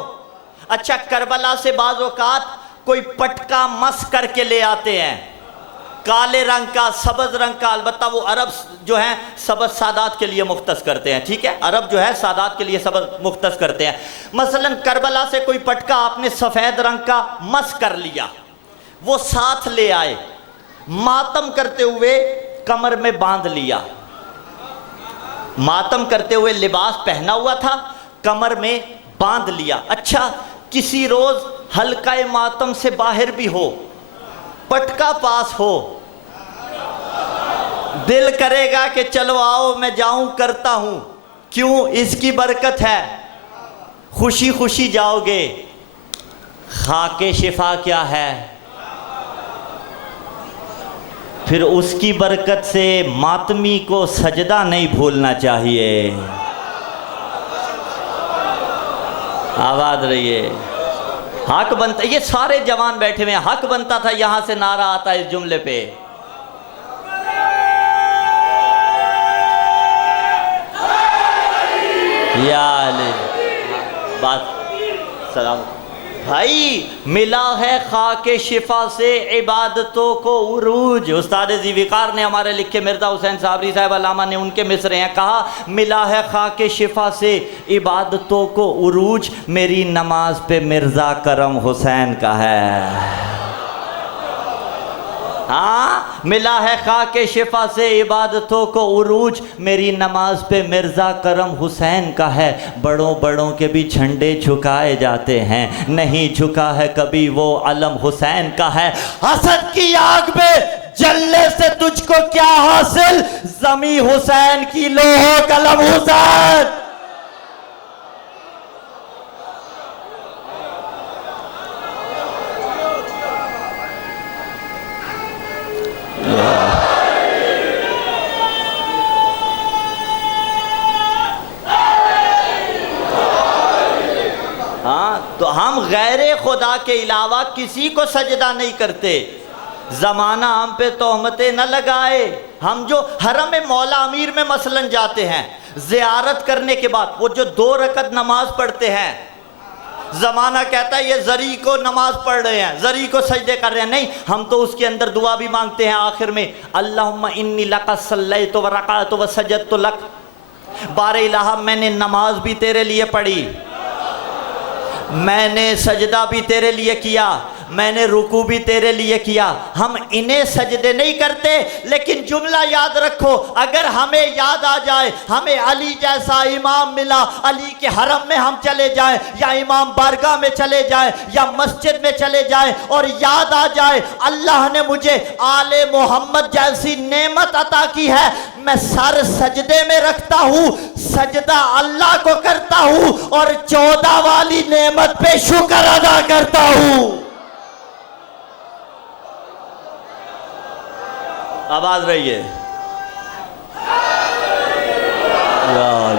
अच्छा करबला से बाज़ औक़ात कोई पटका मस करके ले आते हैं, काले रंग का, सब्ज़ रंग का। अलबत्ता वो अरब जो हैं सब्ज़ सादात के लिए मुख्तस करते हैं, ठीक है, अरब जो है सादात के लिए सब्ज़ मुख्तस करते हैं। मसलन करबला से कोई पटका आपने सफ़ेद रंग का मस कर लिया, वो साथ ले आए, मातम करते हुए कमर में बांध लिया, मातम करते हुए लिबास पहना हुआ था, कमर में बांध लिया। अच्छा, किसी रोज़ हल्का मातम से बाहर भी हो, पटका पास हो, दिल करेगा कि चलो आओ मैं जाऊं, करता हूं, क्यों? इसकी बरकत है, खुशी खुशी जाओगे। खाके शिफा क्या है? फिर उसकी बरकत से मातमी को सजदा नहीं भूलना चाहिए। आबाद रहिए। हक बनता, ये सारे जवान बैठे हुए हैं, हक बनता था यहां से नारा आता है इस जुमले पे। या बात सलाम भाई, मिला है खाके शिफा से इबादतों को उरूज। उस्ताद ज़ीविकार ने हमारे लिखे, मिर्ज़ा हुसैन साबरी साहब अल्लामा ने उनके मिसरे हैं, कहा मिला है खाके शिफा से इबादतों को उरूज, मेरी नमाज पे मिर्ज़ा करम हुसैन का है। हाँ, मिला है खाके शिफा से इबादतों को उरूज, मेरी नमाज पे मिर्ज़ा करम हुसैन का है। बड़ों बड़ों के भी झंडे झुकाए जाते हैं, नहीं झुका है कभी वो अलम हुसैन का है। हसद की आग में जलने से तुझको क्या हासिल, ज़मी हुसैन की लोहो कलम हुसैन। तो हम गैरे खुदा के अलावा किसी को सजदा नहीं करते। ज़माना हम पे तोहमतें न लगाए। हम जो हरम मौला अमीर में मसलन जाते हैं, ज़ियारत करने के बाद वो जो 2 रकत नमाज पढ़ते हैं, ज़माना कहता है ये ज़री को नमाज पढ़ रहे हैं, ज़री को सजदे कर रहे हैं। नहीं, हम तो उसके अंदर दुआ भी मांगते हैं आखिर में, अल्लाहुम्मा इन्नी लका सल्लैतु व रकातु व सजदतु लक। बारे इलाहा मैंने नमाज भी तेरे लिए पढ़ी, मैंने सजदा भी तेरे लिए किया, मैंने रुकू भी तेरे लिए किया। हम इन्हें सजदे नहीं करते, लेकिन जुमला याद रखो, अगर हमें याद आ जाए हमें अली जैसा इमाम मिला, अली के हरम में हम चले जाएं या इमाम बारगाह में चले जाएं या मस्जिद में चले जाएं और याद आ जाए अल्लाह ने मुझे आले मोहम्मद जैसी नेमत अता की है, मैं सर सजदे में रखता हूँ, सजदा अल्लाह को करता हूँ और 14 वाली नेमत पे शुक्र अदा करता हूँ। आवाज रही है यार।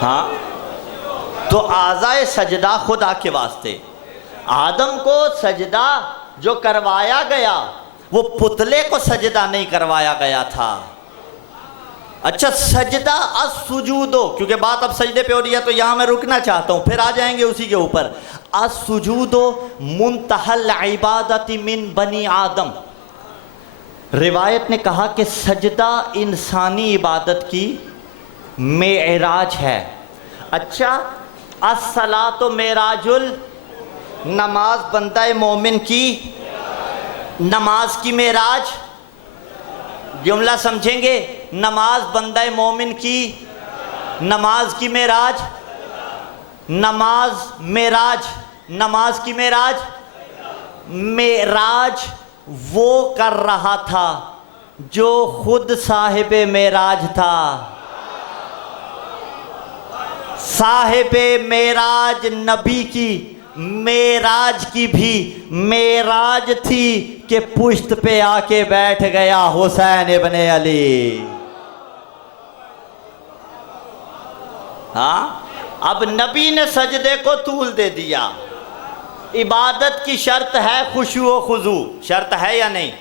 हाँ, तो आज़ाए सजदा खुदा के वास्ते। आदम को सजदा जो करवाया गया वो पुतले को सजदा नहीं करवाया गया था। अच्छा, सजदा असुजूदो, क्योंकि बात अब सजदे पे हो रही है तो यहां मैं रुकना चाहता हूं, फिर आ जाएंगे उसी के ऊपर। असुजूदो मुंतहल इबादती मिन बनी आदम। रिवायत ने कहा कि सजदा इंसानी इबादत की मेराज है। अच्छा, अस्सलातो मेराजुल, नमाज बंदा मोमिन की, नमाज की मेराज। जुमला समझेंगे, नमाज बंदा मोमिन की, नमाज की मेराज, नमाज मेराज, नमाज की मेराज। मेराज वो कर रहा था जो खुद साहिबे मेराज था। साहिबे मेराज नबी की मेराज की भी मेराज थी कि पुश्त पे आके बैठ गया हुसैन इब्ने अली। हाँ, अब नबी ने सजदे को तूल दे दिया। इबादत की शर्त है खुशू व खुजू, शर्त है या नहीं?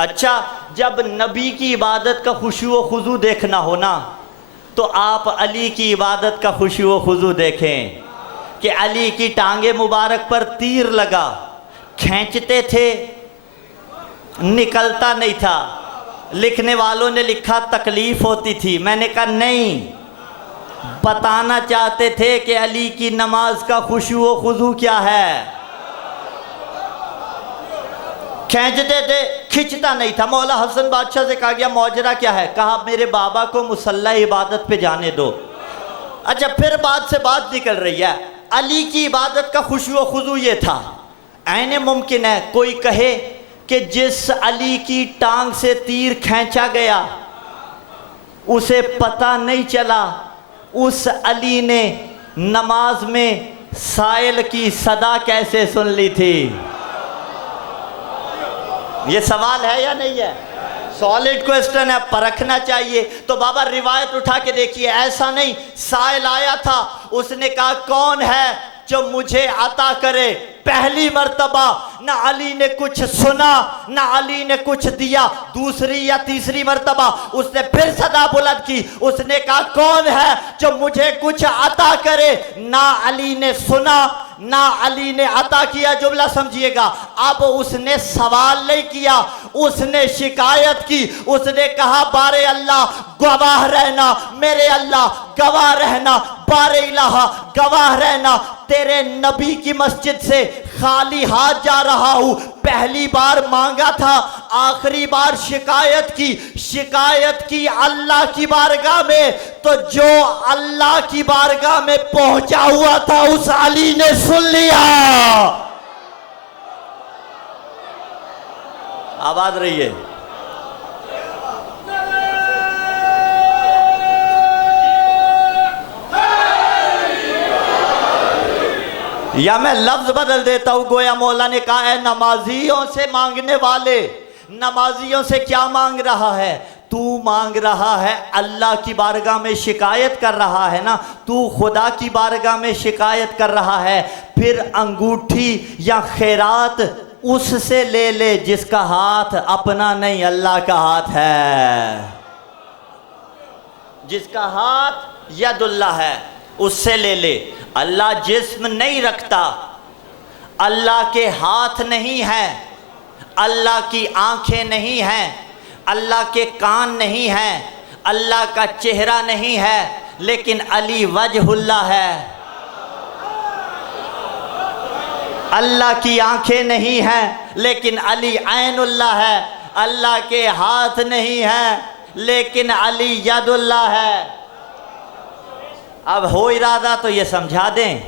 अच्छा, जब नबी की इबादत का खुशू व खुजू देखना हो ना, तो आप अली की इबादत का खुशू व खुजू देखें कि अली की टांगे मुबारक पर तीर लगा, खींचते थे, निकलता नहीं था। लिखने वालों ने लिखा तकलीफ होती थी, मैंने कहा नहीं, बताना चाहते थे कि अली की नमाज का खुशू व खुजू क्या है। खींचते थे, खिंचता नहीं था। मौला हसन बादशाह से कहा गया मौजरा क्या है? कहा मेरे बाबा को मुसल्ला इबादत पे जाने दो। अच्छा, फिर बात से बात निकल रही है, अली की इबादत का खुशू व खुजू ये था। ऐने मुमकिन है कोई कहे कि जिस अली की टांग से तीर खींचा गया उसे पता नहीं चला उस अली ने नमाज में साइल की सदा कैसे सुन ली थी? ये सवाल है या नहीं है? सॉलिड क्वेश्चन है, परखना चाहिए। तो बाबा रिवायत उठा के देखिए, ऐसा नहीं, साइल आया था, उसने कहा कौन है जो मुझे अता करे। पहली मर्तबा ना अली ने कुछ सुना ना अली ने कुछ दिया। दूसरी या तीसरी मर्तबा उसने फिर सदा बुलंद की, उसने कहा कौन है जो मुझे कुछ अता करे। ना अली ने सुना ना अली ने अता किया। जुमला समझिएगा, अब उसने सवाल नहीं किया, उसने शिकायत की। उसने कहा बारे अल्लाह गवाह रहना, मेरे अल्लाह गवाह रहना, बारे इलाहा गवाह रहना, तेरे नबी की मस्जिद से खाली हाथ जा रहा हूं। पहली बार मांगा था, आखिरी बार शिकायत की अल्लाह की बारगाह में, तो जो अल्लाह की बारगाह में पहुंचा हुआ था उस अली ने सुन लिया। आवाज रही है। या मैं लफ्ज बदल देता हूं, गोया मौला ने कहा है नमाजियों से मांगने वाले, नमाजियों से क्या मांग रहा है? तू मांग रहा है, अल्लाह की बारगाह में शिकायत कर रहा है ना, तू खुदा की बारगाह में शिकायत कर रहा है। फिर अंगूठी या खैरात उससे ले ले जिसका हाथ अपना नहीं अल्लाह का हाथ है। जिसका हाथ यदुल्ला है उससे ले ले। अल्लाह जिस्म नहीं रखता, अल्लाह के हाथ नहीं है, अल्लाह की आंखें नहीं हैं, अल्लाह के कान नहीं हैं, अल्लाह का चेहरा नहीं है लेकिन अली वजहुल्लाह है। अल्लाह की आंखें नहीं हैं लेकिन अली ऐनुल्लाह है। अल्लाह के हाथ नहीं हैं लेकिन अली यदुल्लाह है। अब हो इरादा तो ये समझा दें,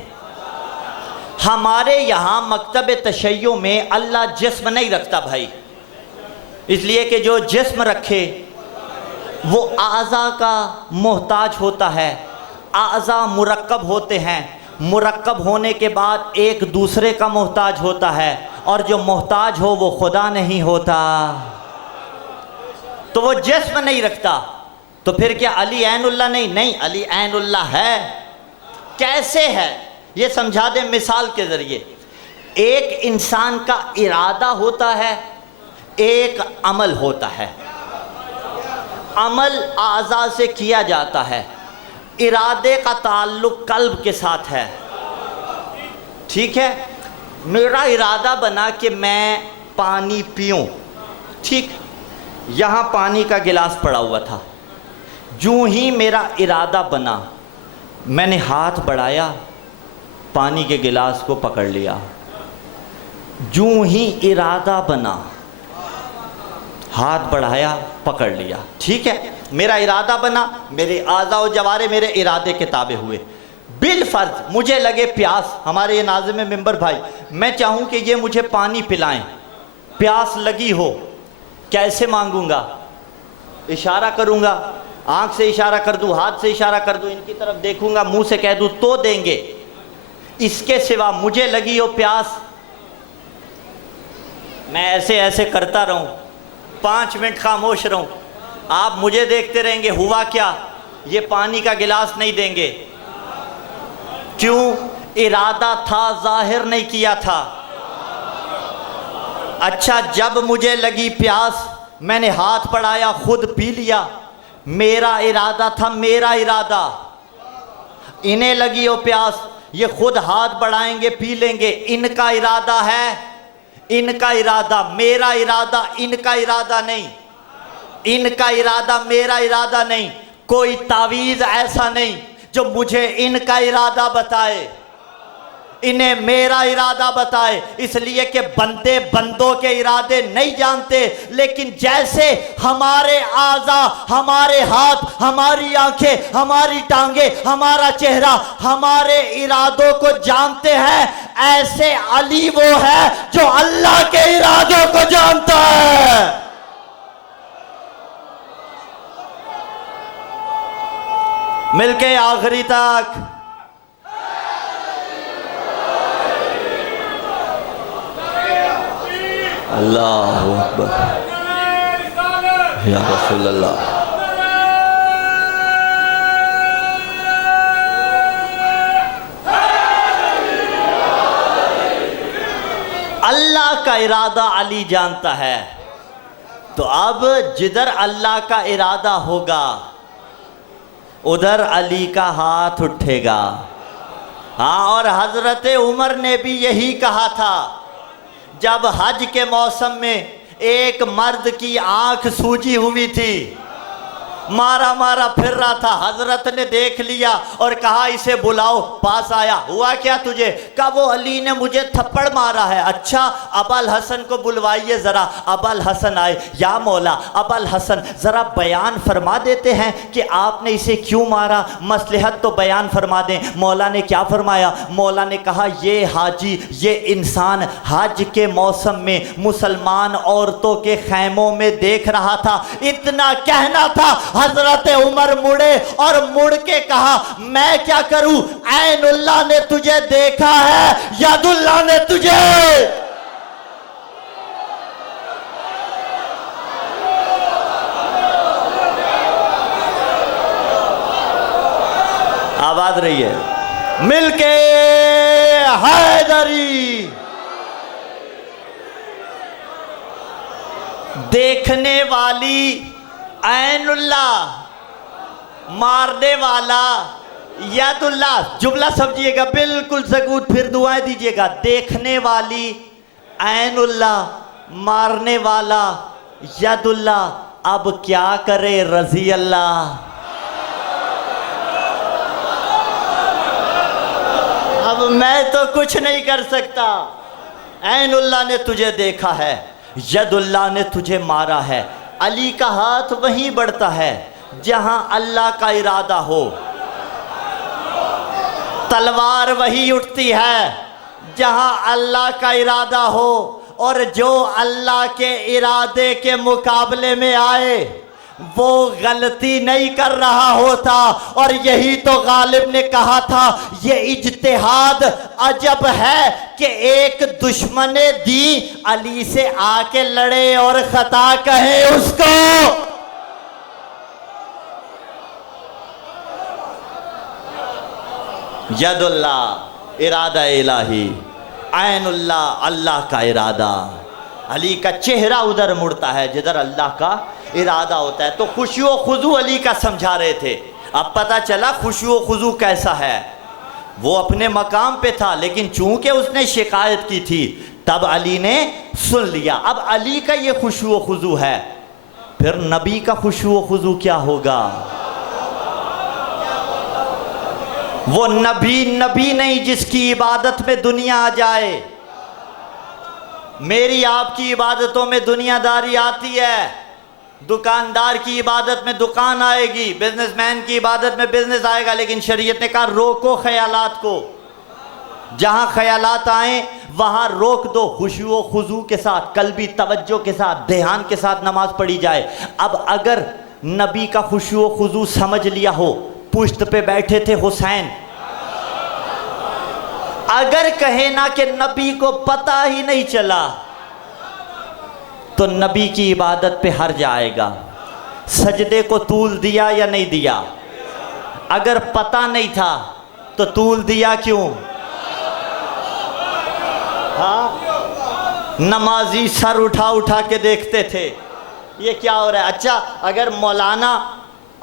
हमारे यहाँ मकतब तशय्यो में अल्लाह जिस्म नहीं रखता भाई, इसलिए कि जो जिस्म रखे वो आज़ा का मोहताज होता है। आज़ा मुरक्कब होते हैं, मुरक्कब होने के बाद एक दूसरे का मोहताज होता है, और जो मोहताज हो वो खुदा नहीं होता। तो वो जिस्म नहीं रखता, तो फिर क्या अली ऐनुल्लाह नहीं? नहीं, अली ऐनुल्लाह है। कैसे है ये समझा दें मिसाल के ज़रिए। एक इंसान का इरादा होता है, एक अमल होता है। अमल आज़ा से किया जाता है, इरादे का ताल्लुक़ कल्ब के साथ है। ठीक है, मेरा इरादा बना कि मैं पानी पीऊँ, ठीक, यहाँ पानी का गिलास पड़ा हुआ था। जूँ ही मेरा इरादा बना, मैंने हाथ बढ़ाया, पानी के गिलास को पकड़ लिया। जूँ ही इरादा बना, हाथ बढ़ाया, पकड़ लिया। ठीक है, मेरा इरादा बना, मेरे आज़ा व जवारे मेरे इरादे के ताबे हुए। बिल फर्ज मुझे लगे प्यास, हमारे ये नाज़िम मिंबर भाई, मैं चाहूँ कि ये मुझे पानी पिलाएं, प्यास लगी हो, कैसे मांगूंगा? इशारा करूँगा, आँख से इशारा कर दूँ, हाथ से इशारा कर दूँ, इनकी तरफ देखूँगा, मुँह से कह दूँ तो देंगे। इसके सिवा मुझे लगी हो प्यास, मैं ऐसे ऐसे करता रहूँ, 5 मिनट खामोश रहूँ, आप मुझे देखते रहेंगे, हुआ क्या? ये पानी का गिलास नहीं देंगे। क्यों? इरादा था, जाहिर नहीं किया था। अच्छा, जब मुझे लगी प्यास, मैंने हाथ बढ़ाया, खुद पी लिया, मेरा इरादा था, मेरा इरादा। इन्हें लगी हो प्यास, ये खुद हाथ बढ़ाएंगे, पी लेंगे, इनका इरादा है, इनका इरादा, मेरा इरादा, इनका इरादा नहीं। इनका इरादा, मेरा इरादा नहीं। कोई तावीज़ ऐसा नहीं जो मुझे इनका इरादा बताए, इन्हें मेरा इरादा बताए। इसलिए कि बंदे बंदों के इरादे नहीं जानते, लेकिन जैसे हमारे आज़ा, हमारे हाथ, हमारी आंखें, हमारी टांगे, हमारा चेहरा हमारे इरादों को जानते हैं, ऐसे अली वो है जो अल्लाह के इरादों को जानता है। मिलके आखिरी तक अल्लाहु अकबर या रसूल अल्लाह। अल्लाह का इरादा अली जानता है, तो अब जिधर अल्लाह का इरादा होगा उधर अली का हाथ उठेगा। हाँ, और हजरत उमर ने भी यही कहा था, जब हज के मौसम में एक मर्द की आंख सूजी हुई थी, मारा मारा फिर रहा था, हजरत ने देख लिया और कहा इसे बुलाओ। पास आया, हुआ क्या तुझे? कहा वो अली ने मुझे थप्पड़ मारा है। अच्छा, अबल हसन को बुलवाइए ज़रा। अबल हसन आए, या मौला अबल हसन ज़रा बयान फरमा देते हैं कि आपने इसे क्यों मारा, मसलहत तो बयान फरमा दें। मौला ने क्या फरमाया? मौला ने कहा ये हाजी, ये इंसान हज के मौसम में मुसलमान औरतों के खैमों में देख रहा था। इतना कहना था, हजरत उमर मुड़े और मुड़ के कहा मैं क्या करूं, ऐनुल्लाह ने तुझे देखा है, यदुल्लाह ने तुझे। आवाज रही है, मिलके हैदरी। देखने वाली ऐनुल्लाह, मारने वाला यदुल्लाह। जुमला समझिएगा, बिल्कुल सकूत, फिर दुआएं दीजिएगा। देखने वाली ऐनुल्लाह, मारने वाला यदुल्लाह। अब क्या करे रजी अल्लाह, अब मैं तो कुछ नहीं कर सकता। ऐनुल्लाह ने तुझे देखा है, यदुल्लाह ने तुझे मारा है। अली का हाथ वहीं बढ़ता है जहां अल्लाह का इरादा हो, तलवार वही उठती है जहां अल्लाह का इरादा हो, और जो अल्लाह के इरादे के मुकाबले में आए वो गलती नहीं कर रहा होता। और यही तो गालिब ने कहा था, ये इज्तिहाद अजब है कि एक दुश्मने दी अली से आके लड़े और खता कहे उसको। यदुल्लाह इरादा इलाही, ऐनुल्लाह अल्लाह का इरादा। अली का चेहरा उधर मुड़ता है जिधर अल्लाह का इरादा होता है। तो खुशियो खुजू अली का समझा रहे थे। अब पता चला खुशियो खुजू कैसा है। वो अपने मकाम पे था, लेकिन चूंकि उसने शिकायत की थी तब अली ने सुन लिया। अब अली का ये खुशियो खुजू है, फिर नबी का खुशियो खुजू क्या होगा? वो नबी नहीं जिसकी इबादत में दुनिया आ जाए। मेरी आपकी इबादतों में दुनियादारी आती है, दुकानदार की इबादत में दुकान आएगी, बिजनेसमैन की इबादत में बिजनेस आएगा। लेकिन शरीयत ने कहा रोको ख्यालात को, जहां ख्यालात आए वहां रोक दो। खुशू खुजू के साथ, कल्बी तवज्जो के साथ, ध्यान के साथ नमाज पढ़ी जाए। अब अगर नबी का खुशू खुजू समझ लिया हो, पुश्त पे बैठे थे हुसैन, अगर कहे ना कि नबी को पता ही नहीं चला तो नबी की इबादत पे हर्ज आएगा। सजदे को तूल दिया या नहीं दिया? अगर पता नहीं था तो तूल दिया क्यों? हाँ, नमाजी सर उठा उठा के देखते थे ये क्या हो रहा है। अच्छा, अगर मौलाना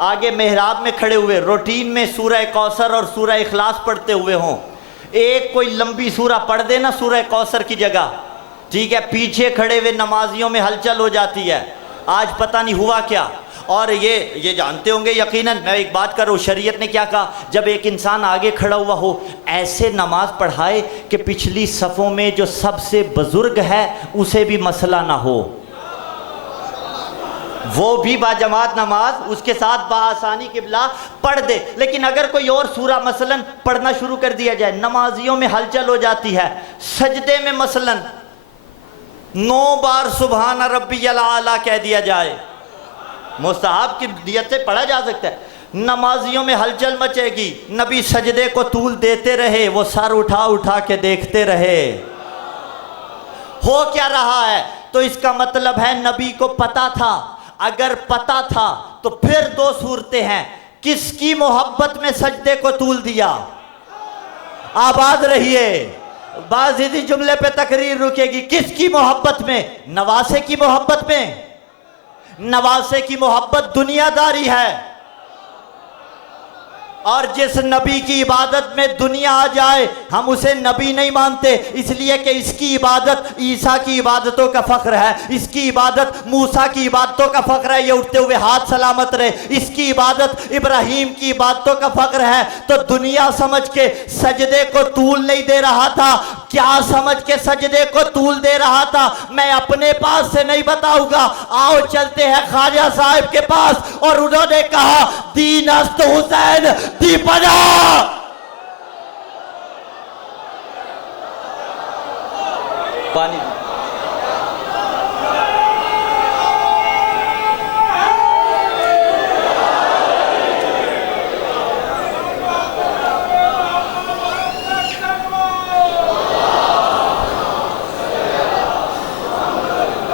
आगे मेहराब में खड़े हुए रूटीन में सूरह कौसर और सूरह इखलास पढ़ते हुए हों, एक कोई लंबी सूरा पढ़ देना सूरह कौसर की जगह, ठीक है, पीछे खड़े हुए नमाजियों में हलचल हो जाती है, आज पता नहीं हुआ क्या। और ये जानते होंगे यकीनन, मैं एक बात कर रहा हूँ, शरीयत ने क्या कहा, जब एक इंसान आगे खड़ा हुआ हो ऐसे नमाज पढ़ाए कि पिछली सफ़ों में जो सबसे बुजुर्ग है उसे भी मसला ना हो, वो भी बाजमात नमाज उसके साथ बाआसानी किबला पढ़ दे। लेकिन अगर कोई और सूरा मसलन पढ़ना शुरू कर दिया जाए, नमाजियों में हलचल हो जाती है। सजदे में मसलन 9 बार सुबहान रब्बियल आला कह दिया जाए, मुस्तहब की नियत से पढ़ा जा सकता है, नमाजियों में हलचल मचेगी। नबी सजदे को तूल देते रहे, वो सर उठा उठा के देखते रहे, हो क्या रहा है। तो इसका मतलब है नबी को पता था। अगर पता था तो फिर 2 सूरतें हैं, किसकी मोहब्बत में सजदे को तूल दिया? आबाद रहिए, बाज इसी जुमले पे तकरीर रुकेगी। किसकी मोहब्बत में? नवासे की मोहब्बत में। नवासे की मोहब्बत दुनियादारी है, और जिस नबी की इबादत में दुनिया आ जाए हम उसे नबी नहीं मानते, इसलिए कि इसकी इबादत ईसा की इबादतों का फ़ख्र है, इसकी इबादत मूसा की इबादतों का फ़ख्र है, ये उठते हुए हाथ सलामत रहे, इसकी इबादत इब्राहीम की इबादतों का फ़ख्र है। तो दुनिया समझ के सजदे को तूल नहीं दे रहा था, क्या समझ के सजदे को तूल दे रहा था मैं अपने पास से नहीं बताऊंगा। आओ चलते हैं ख्वाजा साहब के पास, और उन्होंने कहा दीन अस्त हुसैन दीपना। पानी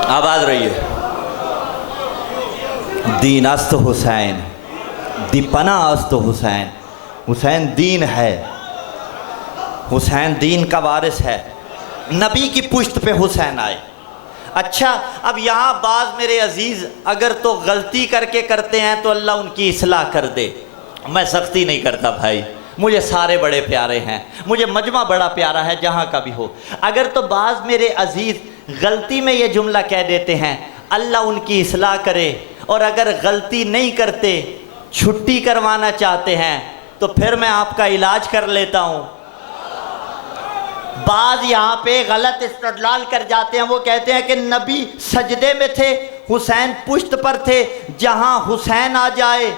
आबाद रहिए। दीन अस्त हुसैन दीपना अस्त हुसैन, हुसैन दीन है, हुसैन दीन का वारिस है। नबी की पुश्त पे हुसैन आए। अच्छा, अब यहाँ बाज़ मेरे अजीज़ अगर तो गलती करके करते हैं तो अल्लाह उनकी इस्लाह कर दे। मैं सख्ती नहीं करता भाई, मुझे सारे बड़े प्यारे हैं, मुझे मजमा बड़ा प्यारा है जहाँ का भी हो। अगर तो बाज़ मेरे अजीज़ गलती में ये जुमला कह देते हैं, अल्लाह उनकी इस्लाह करे और अगर गलती नहीं करते, छुट्टी करवाना चाहते हैं, तो फिर मैं आपका इलाज कर लेता हूँ। बाद यहाँ पे गलत इस्तेदलाल कर जाते हैं। वो कहते हैं कि नबी सजदे में थे, हुसैन पुश्त पर थे। जहाँ हुसैन आ जाए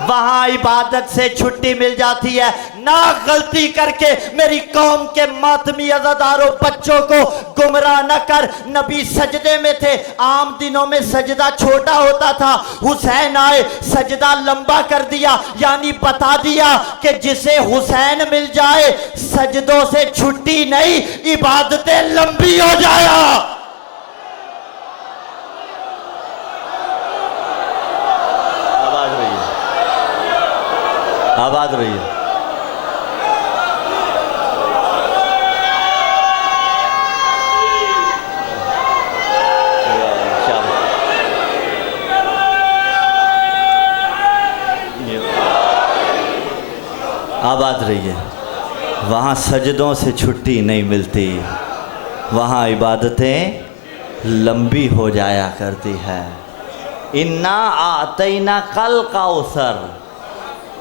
वहाँ इबादत से छुट्टी मिल जाती है। ना गलती करके मेरी कौम के मातमी अज़ादारों बच्चों को गुमराह न कर। नबी सजदे में थे, आम दिनों में सजदा छोटा होता था, हुसैन आए सजदा लंबा कर दिया, यानी बता दिया कि जिसे हुसैन मिल जाए सजदों से छुट्टी नहीं, इबादतें लंबी हो जाया। आबाद रहिए। आबाद रहिए। वहाँ सजदों से छुट्टी नहीं मिलती, वहाँ इबादतें लंबी हो जाया करती है। इन्ना आतैना कल कौसर,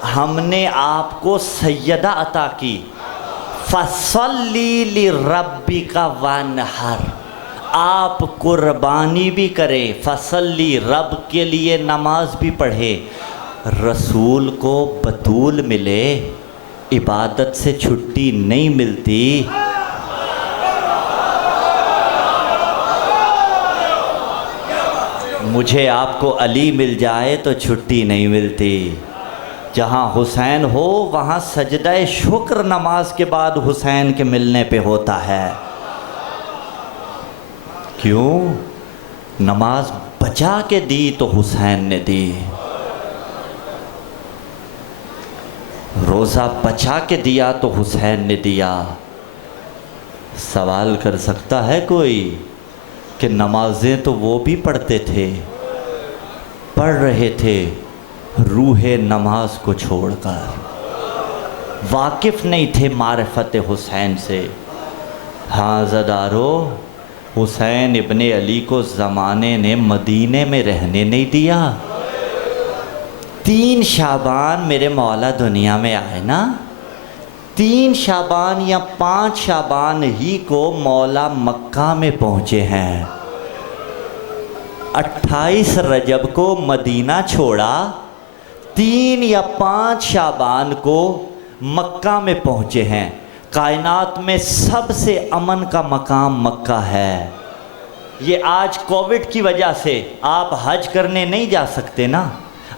हमने आपको सैयदा अता की। फसल्ली लिरब्बिका वन्हर, आप कुर्बानी भी करें, फसल्ली रब के लिए नमाज भी पढ़े। रसूल को बतूल मिले, इबादत से छुट्टी नहीं मिलती। मुझे आपको अली मिल जाए तो छुट्टी नहीं मिलती। जहाँ हुसैन हो वहाँ सजदा शुक्र नमाज के बाद हुसैन के मिलने पे होता है। क्यों? नमाज बचा के दी तो हुसैन ने दी, रोज़ा बचा के दिया तो हुसैन ने दिया। सवाल कर सकता है कोई कि नमाजें तो वो भी पढ़ते थे, पढ़ रहे थे रूहे नमाज को छोड़कर, वाकिफ़ नहीं थे मारिफत हुसैन से। हाँ ज़दारो, हुसैन इब्ने अली को ज़माने ने मदीने में रहने नहीं दिया। 3 शाबान मेरे मौला दुनिया में आए ना, 3 शाबान या 5 शाबान ही को मौला मक्का में पहुँचे हैं। 28 रजब को मदीना छोड़ा, 3 या 5 शाबान को मक्का में पहुँचे हैं। कायनात में सबसे अमन का मकाम मक्का है। ये आज कोविड की वजह से आप हज करने नहीं जा सकते ना,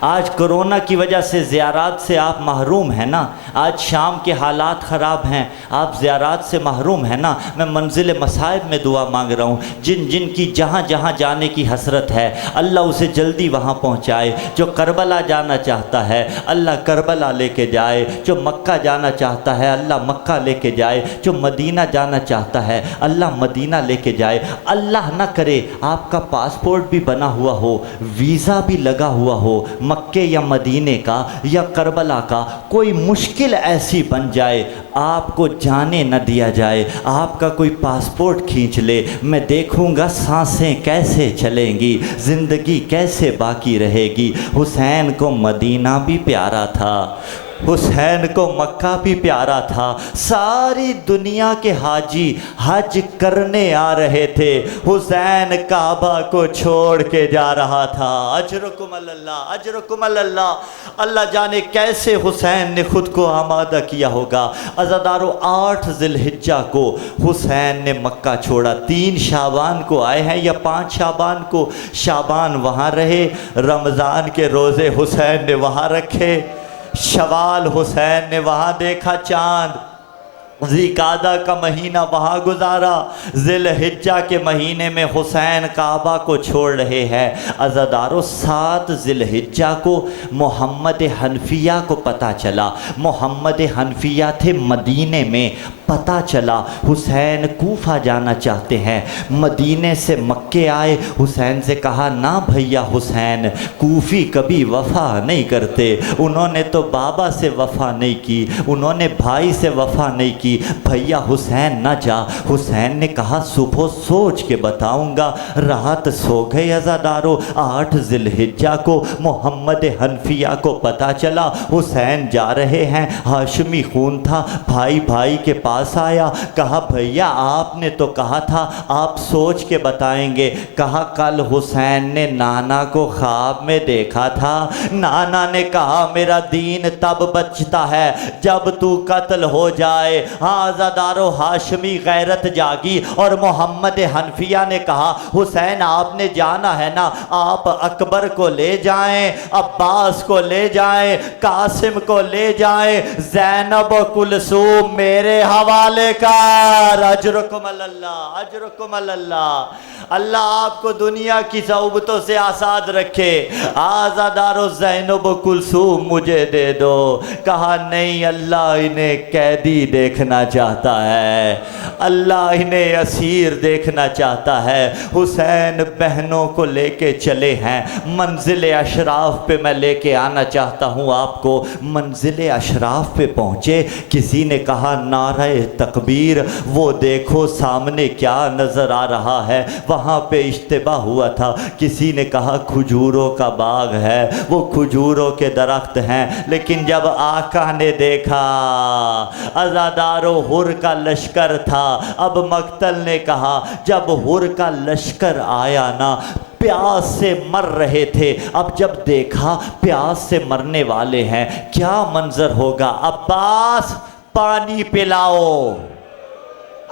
आज कोरोना की वजह से ज़ियारात से आप महरूम हैं ना, आज शाम के हालात ख़राब हैं, आप ज़ियारात से महरूम हैं ना। मैं मंजिल मसाइब में दुआ मांग रहा हूँ, जिन जिन की जहाँ जहाँ जाने की हसरत है अल्लाह उसे जल्दी वहाँ पहुँचाए। जो करबला जाना चाहता है अल्लाह करबला लेके जाए, जो मक्का जाना चाहता है अल्लाह मक्का लेके जाए, जो मदीना जाना चाहता है अल्लाह मदीना लेके जाए। अल्लाह ना करे आपका पासपोर्ट भी बना हुआ हो, वीज़ा भी लगा हुआ हो, मक्के या मदीने का या करबला का, कोई मुश्किल ऐसी बन जाए आपको जाने न दिया जाए, आपका कोई पासपोर्ट खींच ले, मैं देखूंगा सांसें कैसे चलेंगी, ज़िंदगी कैसे बाकी रहेगी। हुसैन को मदीना भी प्यारा था, हुसैन को मक्का भी प्यारा था। सारी दुनिया के हाजी हज करने आ रहे थे, हुसैन काबा को छोड़ के जा रहा था। अजरुकुम अल्लाह, अजरुकुम अल्लाह। अल्लाह जाने कैसे हुसैन ने खुद को आमादा किया होगा। अज़ादारों, 8 ज़िलहिज्जा को हुसैन ने मक्का छोड़ा। 3 शाबान को आए हैं या 5 शाबान को। शाबान वहाँ रहे, रमज़ान के रोज़े हुसैन ने वहाँ रखे, शवाल हुसैन ने वहाँ देखा चाँद, ज़िकादा का महीना वहाँ गुजारा, ज़िलहिज्जा के महीने में हुसैन काबा को छोड़ रहे हैं। अज़ादारों, 7 ज़िलहिज्जा को मोहम्मद हनफिया को पता चला, मोहम्मद हनफिया थे मदीने में, पता चला हुसैन कूफा जाना चाहते हैं। मदीने से मक्के आए, हुसैन से कहा ना भैया हुसैन, कूफी कभी वफ़ा नहीं करते, उन्होंने तो बाबा से वफ़ा नहीं की, उन्होंने भाई से वफ़ा नहीं की, की, भैया हुसैन ना जा। हुसैन ने कहा सुबह सोच के बताऊंगा। रात सो गए अज़ादारो। 8 ज़िलहिज्जा को मोहम्मद हनफिया को पता चला हुसैन जा रहे हैं। हाशमी खून था, भाई भाई के पास आया, कहा भैया आपने तो कहा था आप सोच के बताएंगे। कहा कल हुसैन ने नाना को ख्वाब में देखा था। नाना ने कहा मेरा दीन तब बचता है जब तू कत्ल हो जाए। हाँ अज़ादारो, हाशमी गैरत जागी और मोहम्मद हनफिया ने कहा हुसैन आपने जाना है ना, आप अकबर को ले जाएं, अब्बास को ले जाएं, कासिम को ले जाएं, ज़ैनब कुलसूम मेरे हवाले कर। अजरुकुम अल्लाह, अजरुकुम अल्लाह। अल्लाह आपको दुनिया की सौबतों से आज़ाद रखे। आज़ादारो ज़ैनब कुलसूम मुझे दे दो। कहा नहीं, अल्लाह इन्हें कैदी देखना चाहता है, अल्लाह इन्हें असीर देखना चाहता है। हुसैन बहनों को लेके चले हैं। मंजिल अशराफ पे मैं लेके आना चाहता हूँ आपको। मंजिल अशराफ पे पहुँचे, किसी ने कहा नारे तकबीर। वो देखो सामने क्या नज़र आ रहा है। वहाँ पे इज्तिमा हुआ था। किसी ने कहा खजूरों का बाग है, वो खजूरों के दरख्त हैं। लेकिन जब आका ने देखा अज़ादारो हुर का लश्कर था। अब मक्तल ने कहा जब हुर का लश्कर आया ना, प्यास से मर रहे थे, अब जब देखा प्यास से मरने वाले हैं, क्या मंजर होगा। अब्बास पानी पिलाओ,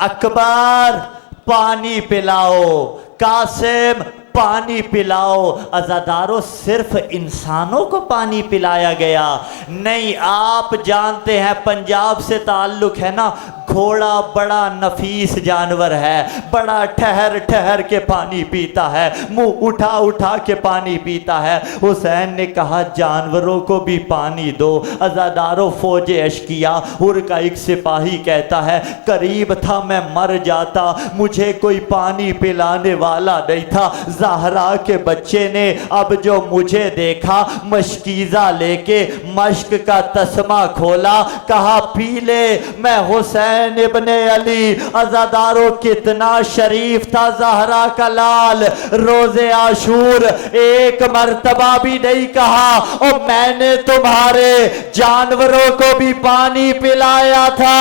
अकबर पानी पिलाओ, कासिम पानी पिलाओ। अज़ादारो सिर्फ इंसानों को पानी पिलाया गया नहीं। आप जानते हैं पंजाब से ताल्लुक़ है ना, घोड़ा बड़ा नफीस जानवर है, बड़ा ठहर ठहर के पानी पीता है, मुंह उठा उठा के पानी पीता है। हुसैन ने कहा जानवरों को भी पानी दो। अज़ादारो फौज अशकिया, हुर का एक सिपाही कहता है करीब था मैं मर जाता, मुझे कोई पानी पिलाने वाला नहीं था। ज़हरा के बच्चे ने अब जो मुझे देखा, मशकीज़ा लेके मश्क का तस्मा खोला, कहा पी ले। मैं हुसैन इब्ने अली। अज़ादारो कितना शरीफ था ज़हरा का लाल। रोज़े आशूर एक मर्तबा भी नहीं कहा और मैंने तुम्हारे जानवरों को भी पानी पिलाया था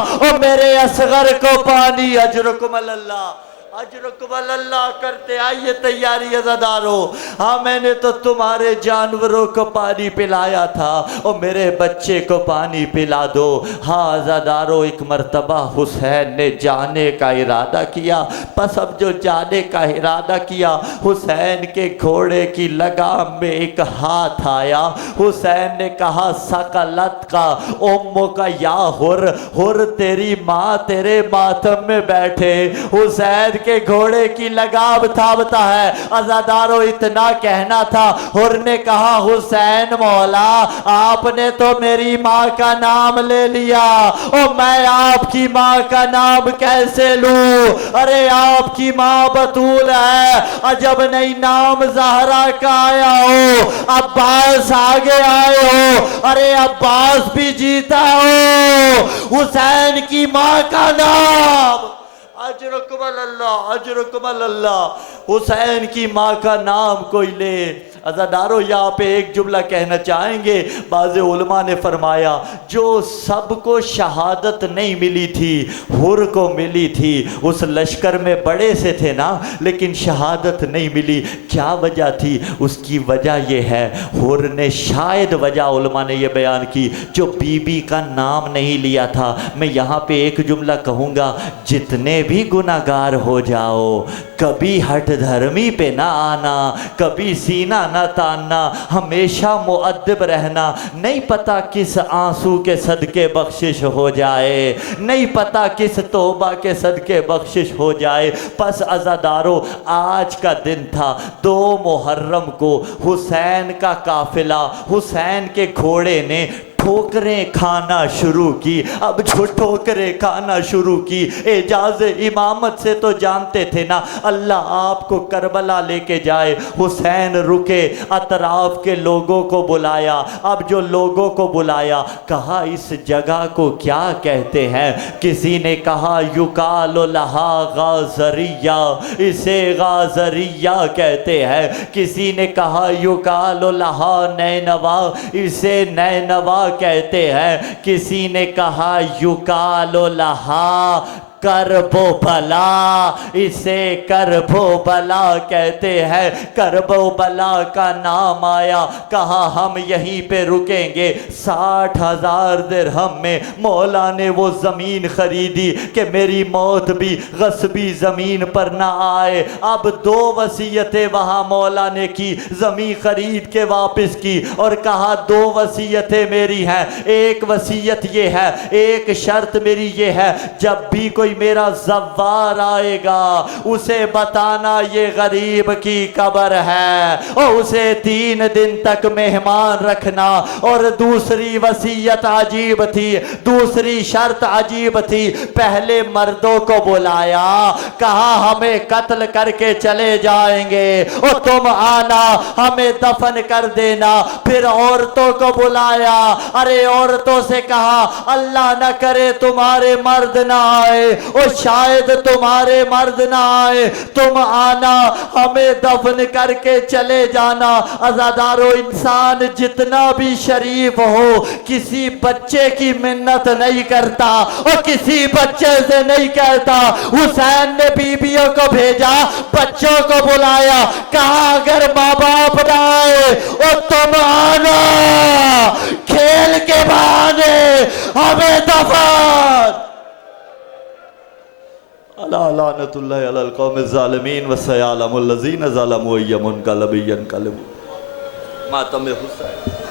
और मेरे असगर को पानी। अजरुकुम अल्लाह, अजरुकुम अल्लाह करते आइए तैयारी अज़ादारो। हाँ मैंने तो तुम्हारे जानवरों को पानी पिलाया था और मेरे बच्चे को पानी पिला दो। हाँ अज़ादारो, एक मर्तबा हुसैन ने जाने का इरादा किया। बस अब जो जाने का इरादा किया, हुसैन के घोड़े की लगाम में एक हाथ आया। हुसैन ने कहा सकलत का उम्मो का या हुर, हुर तेरी माँ तेरे मातम में बैठे। हुसैन के घोड़े की लगाम थामता है। अज़ादारो इतना कहना था, हुर ने कहा हुसैन मौला आपने तो मेरी माँ का नाम ले लिया और मैं आपकी माँ का नाम कैसे लूं। अरे आपकी माँ बतूल है, अजब नहीं नाम ज़हरा का आया हो, अब्बास आगे आए हो, अरे अब्बास भी जीता हो, हुसैन की माँ का नाम। अजरुकुम अल्लाह, अजरुकुम अल्लाह। हुसैन की माँ का नाम कोई ले। अज़ादारो यहाँ पे एक जुमला कहना चाहेंगे। बाज़ उलमा ने फरमाया जो सबको शहादत नहीं मिली थी, हुर को मिली थी। उस लश्कर में बड़े से थे ना, लेकिन शहादत नहीं मिली। क्या वजह थी? उसकी वजह यह है, हुर ने शायद वजह उलमा ने यह बयान की, जो बीबी का नाम नहीं लिया था। मैं यहाँ पे एक जुमला कहूँगा, जितने भी गुनाहगार हो जाओ, कभी हट धर्मी पे ना आना, कभी सीना ना तानना, हमेशा मुअद्दब रहना। नहीं पता किस आंसू के सदके बख्शिश हो जाए, नहीं पता किस तौबा के सदके बख्शिश हो जाए। बस अज़ादारो, आज का दिन था 2 मुहर्रम को, हुसैन का काफिला, हुसैन के घोड़े ने ठोकरें खाना शुरू की। अब जो ठोकरें खाना शुरू की, एजाज इमामत से तो जानते थे ना अल्लाह आपको करबला लेके जाए। हुसैन रुके, अतराफ के लोगों को बुलाया। अब जो लोगों को बुलाया, कहा इस जगह को क्या कहते हैं? किसी ने कहा युकालो लहा गाजरिया, इसे गाजरिया कहते हैं। किसी ने कहा युकालो लहा नैनवा, इसे नैनवा कहते हैं। किसी ने कहा युकालो लहा करबो बला, इसे करबो बला कहते हैं। करबो बला का नाम आया, कहा हम यहीं पे रुकेंगे। 60,000 दिरहम में मौला ने वो ज़मीन खरीदी कि मेरी मौत भी गस्बी ज़मीन पर ना आए। अब 2 वसीयतें वहाँ मौला ने की, ज़मीन खरीद के वापस की और कहा 2 वसीयतें मेरी हैं। एक वसीयत ये है, एक शर्त मेरी ये है, जब भी कोई मेरा ज़व्वार आएगा उसे बताना ये गरीब की कब्र है और उसे 3 दिन तक मेहमान रखना। और दूसरी वसीयत अजीब थी, दूसरी शर्त अजीब थी। पहले मर्दों को बुलाया, कहा हमें कत्ल करके चले जाएंगे और तुम आना हमें दफन कर देना। फिर औरतों को बुलाया, अरे औरतों से कहा अल्लाह न करे तुम्हारे मर्द ना आए और शायद तुम्हारे मर्द ना आए, तुम आना हमें दफन करके चले जाना। अज़ादारो, इंसान जितना भी शरीफ हो किसी बच्चे की मिन्नत नहीं करता और किसी बच्चे से नहीं कहता। हुसैन ने बीबियों को भेजा, बच्चों को बुलाया, कहा अगर माँ बाप ना आए और तुम आना खेल के बहाने हमें दफन। अला लानतुल्लाहि अलल कौमिज़ ज़ालिमीन व सयअलमुल लज़ीना ज़लमू अय्युम मुनक़लिबिन यनक़लिबून। मातम हुसैन।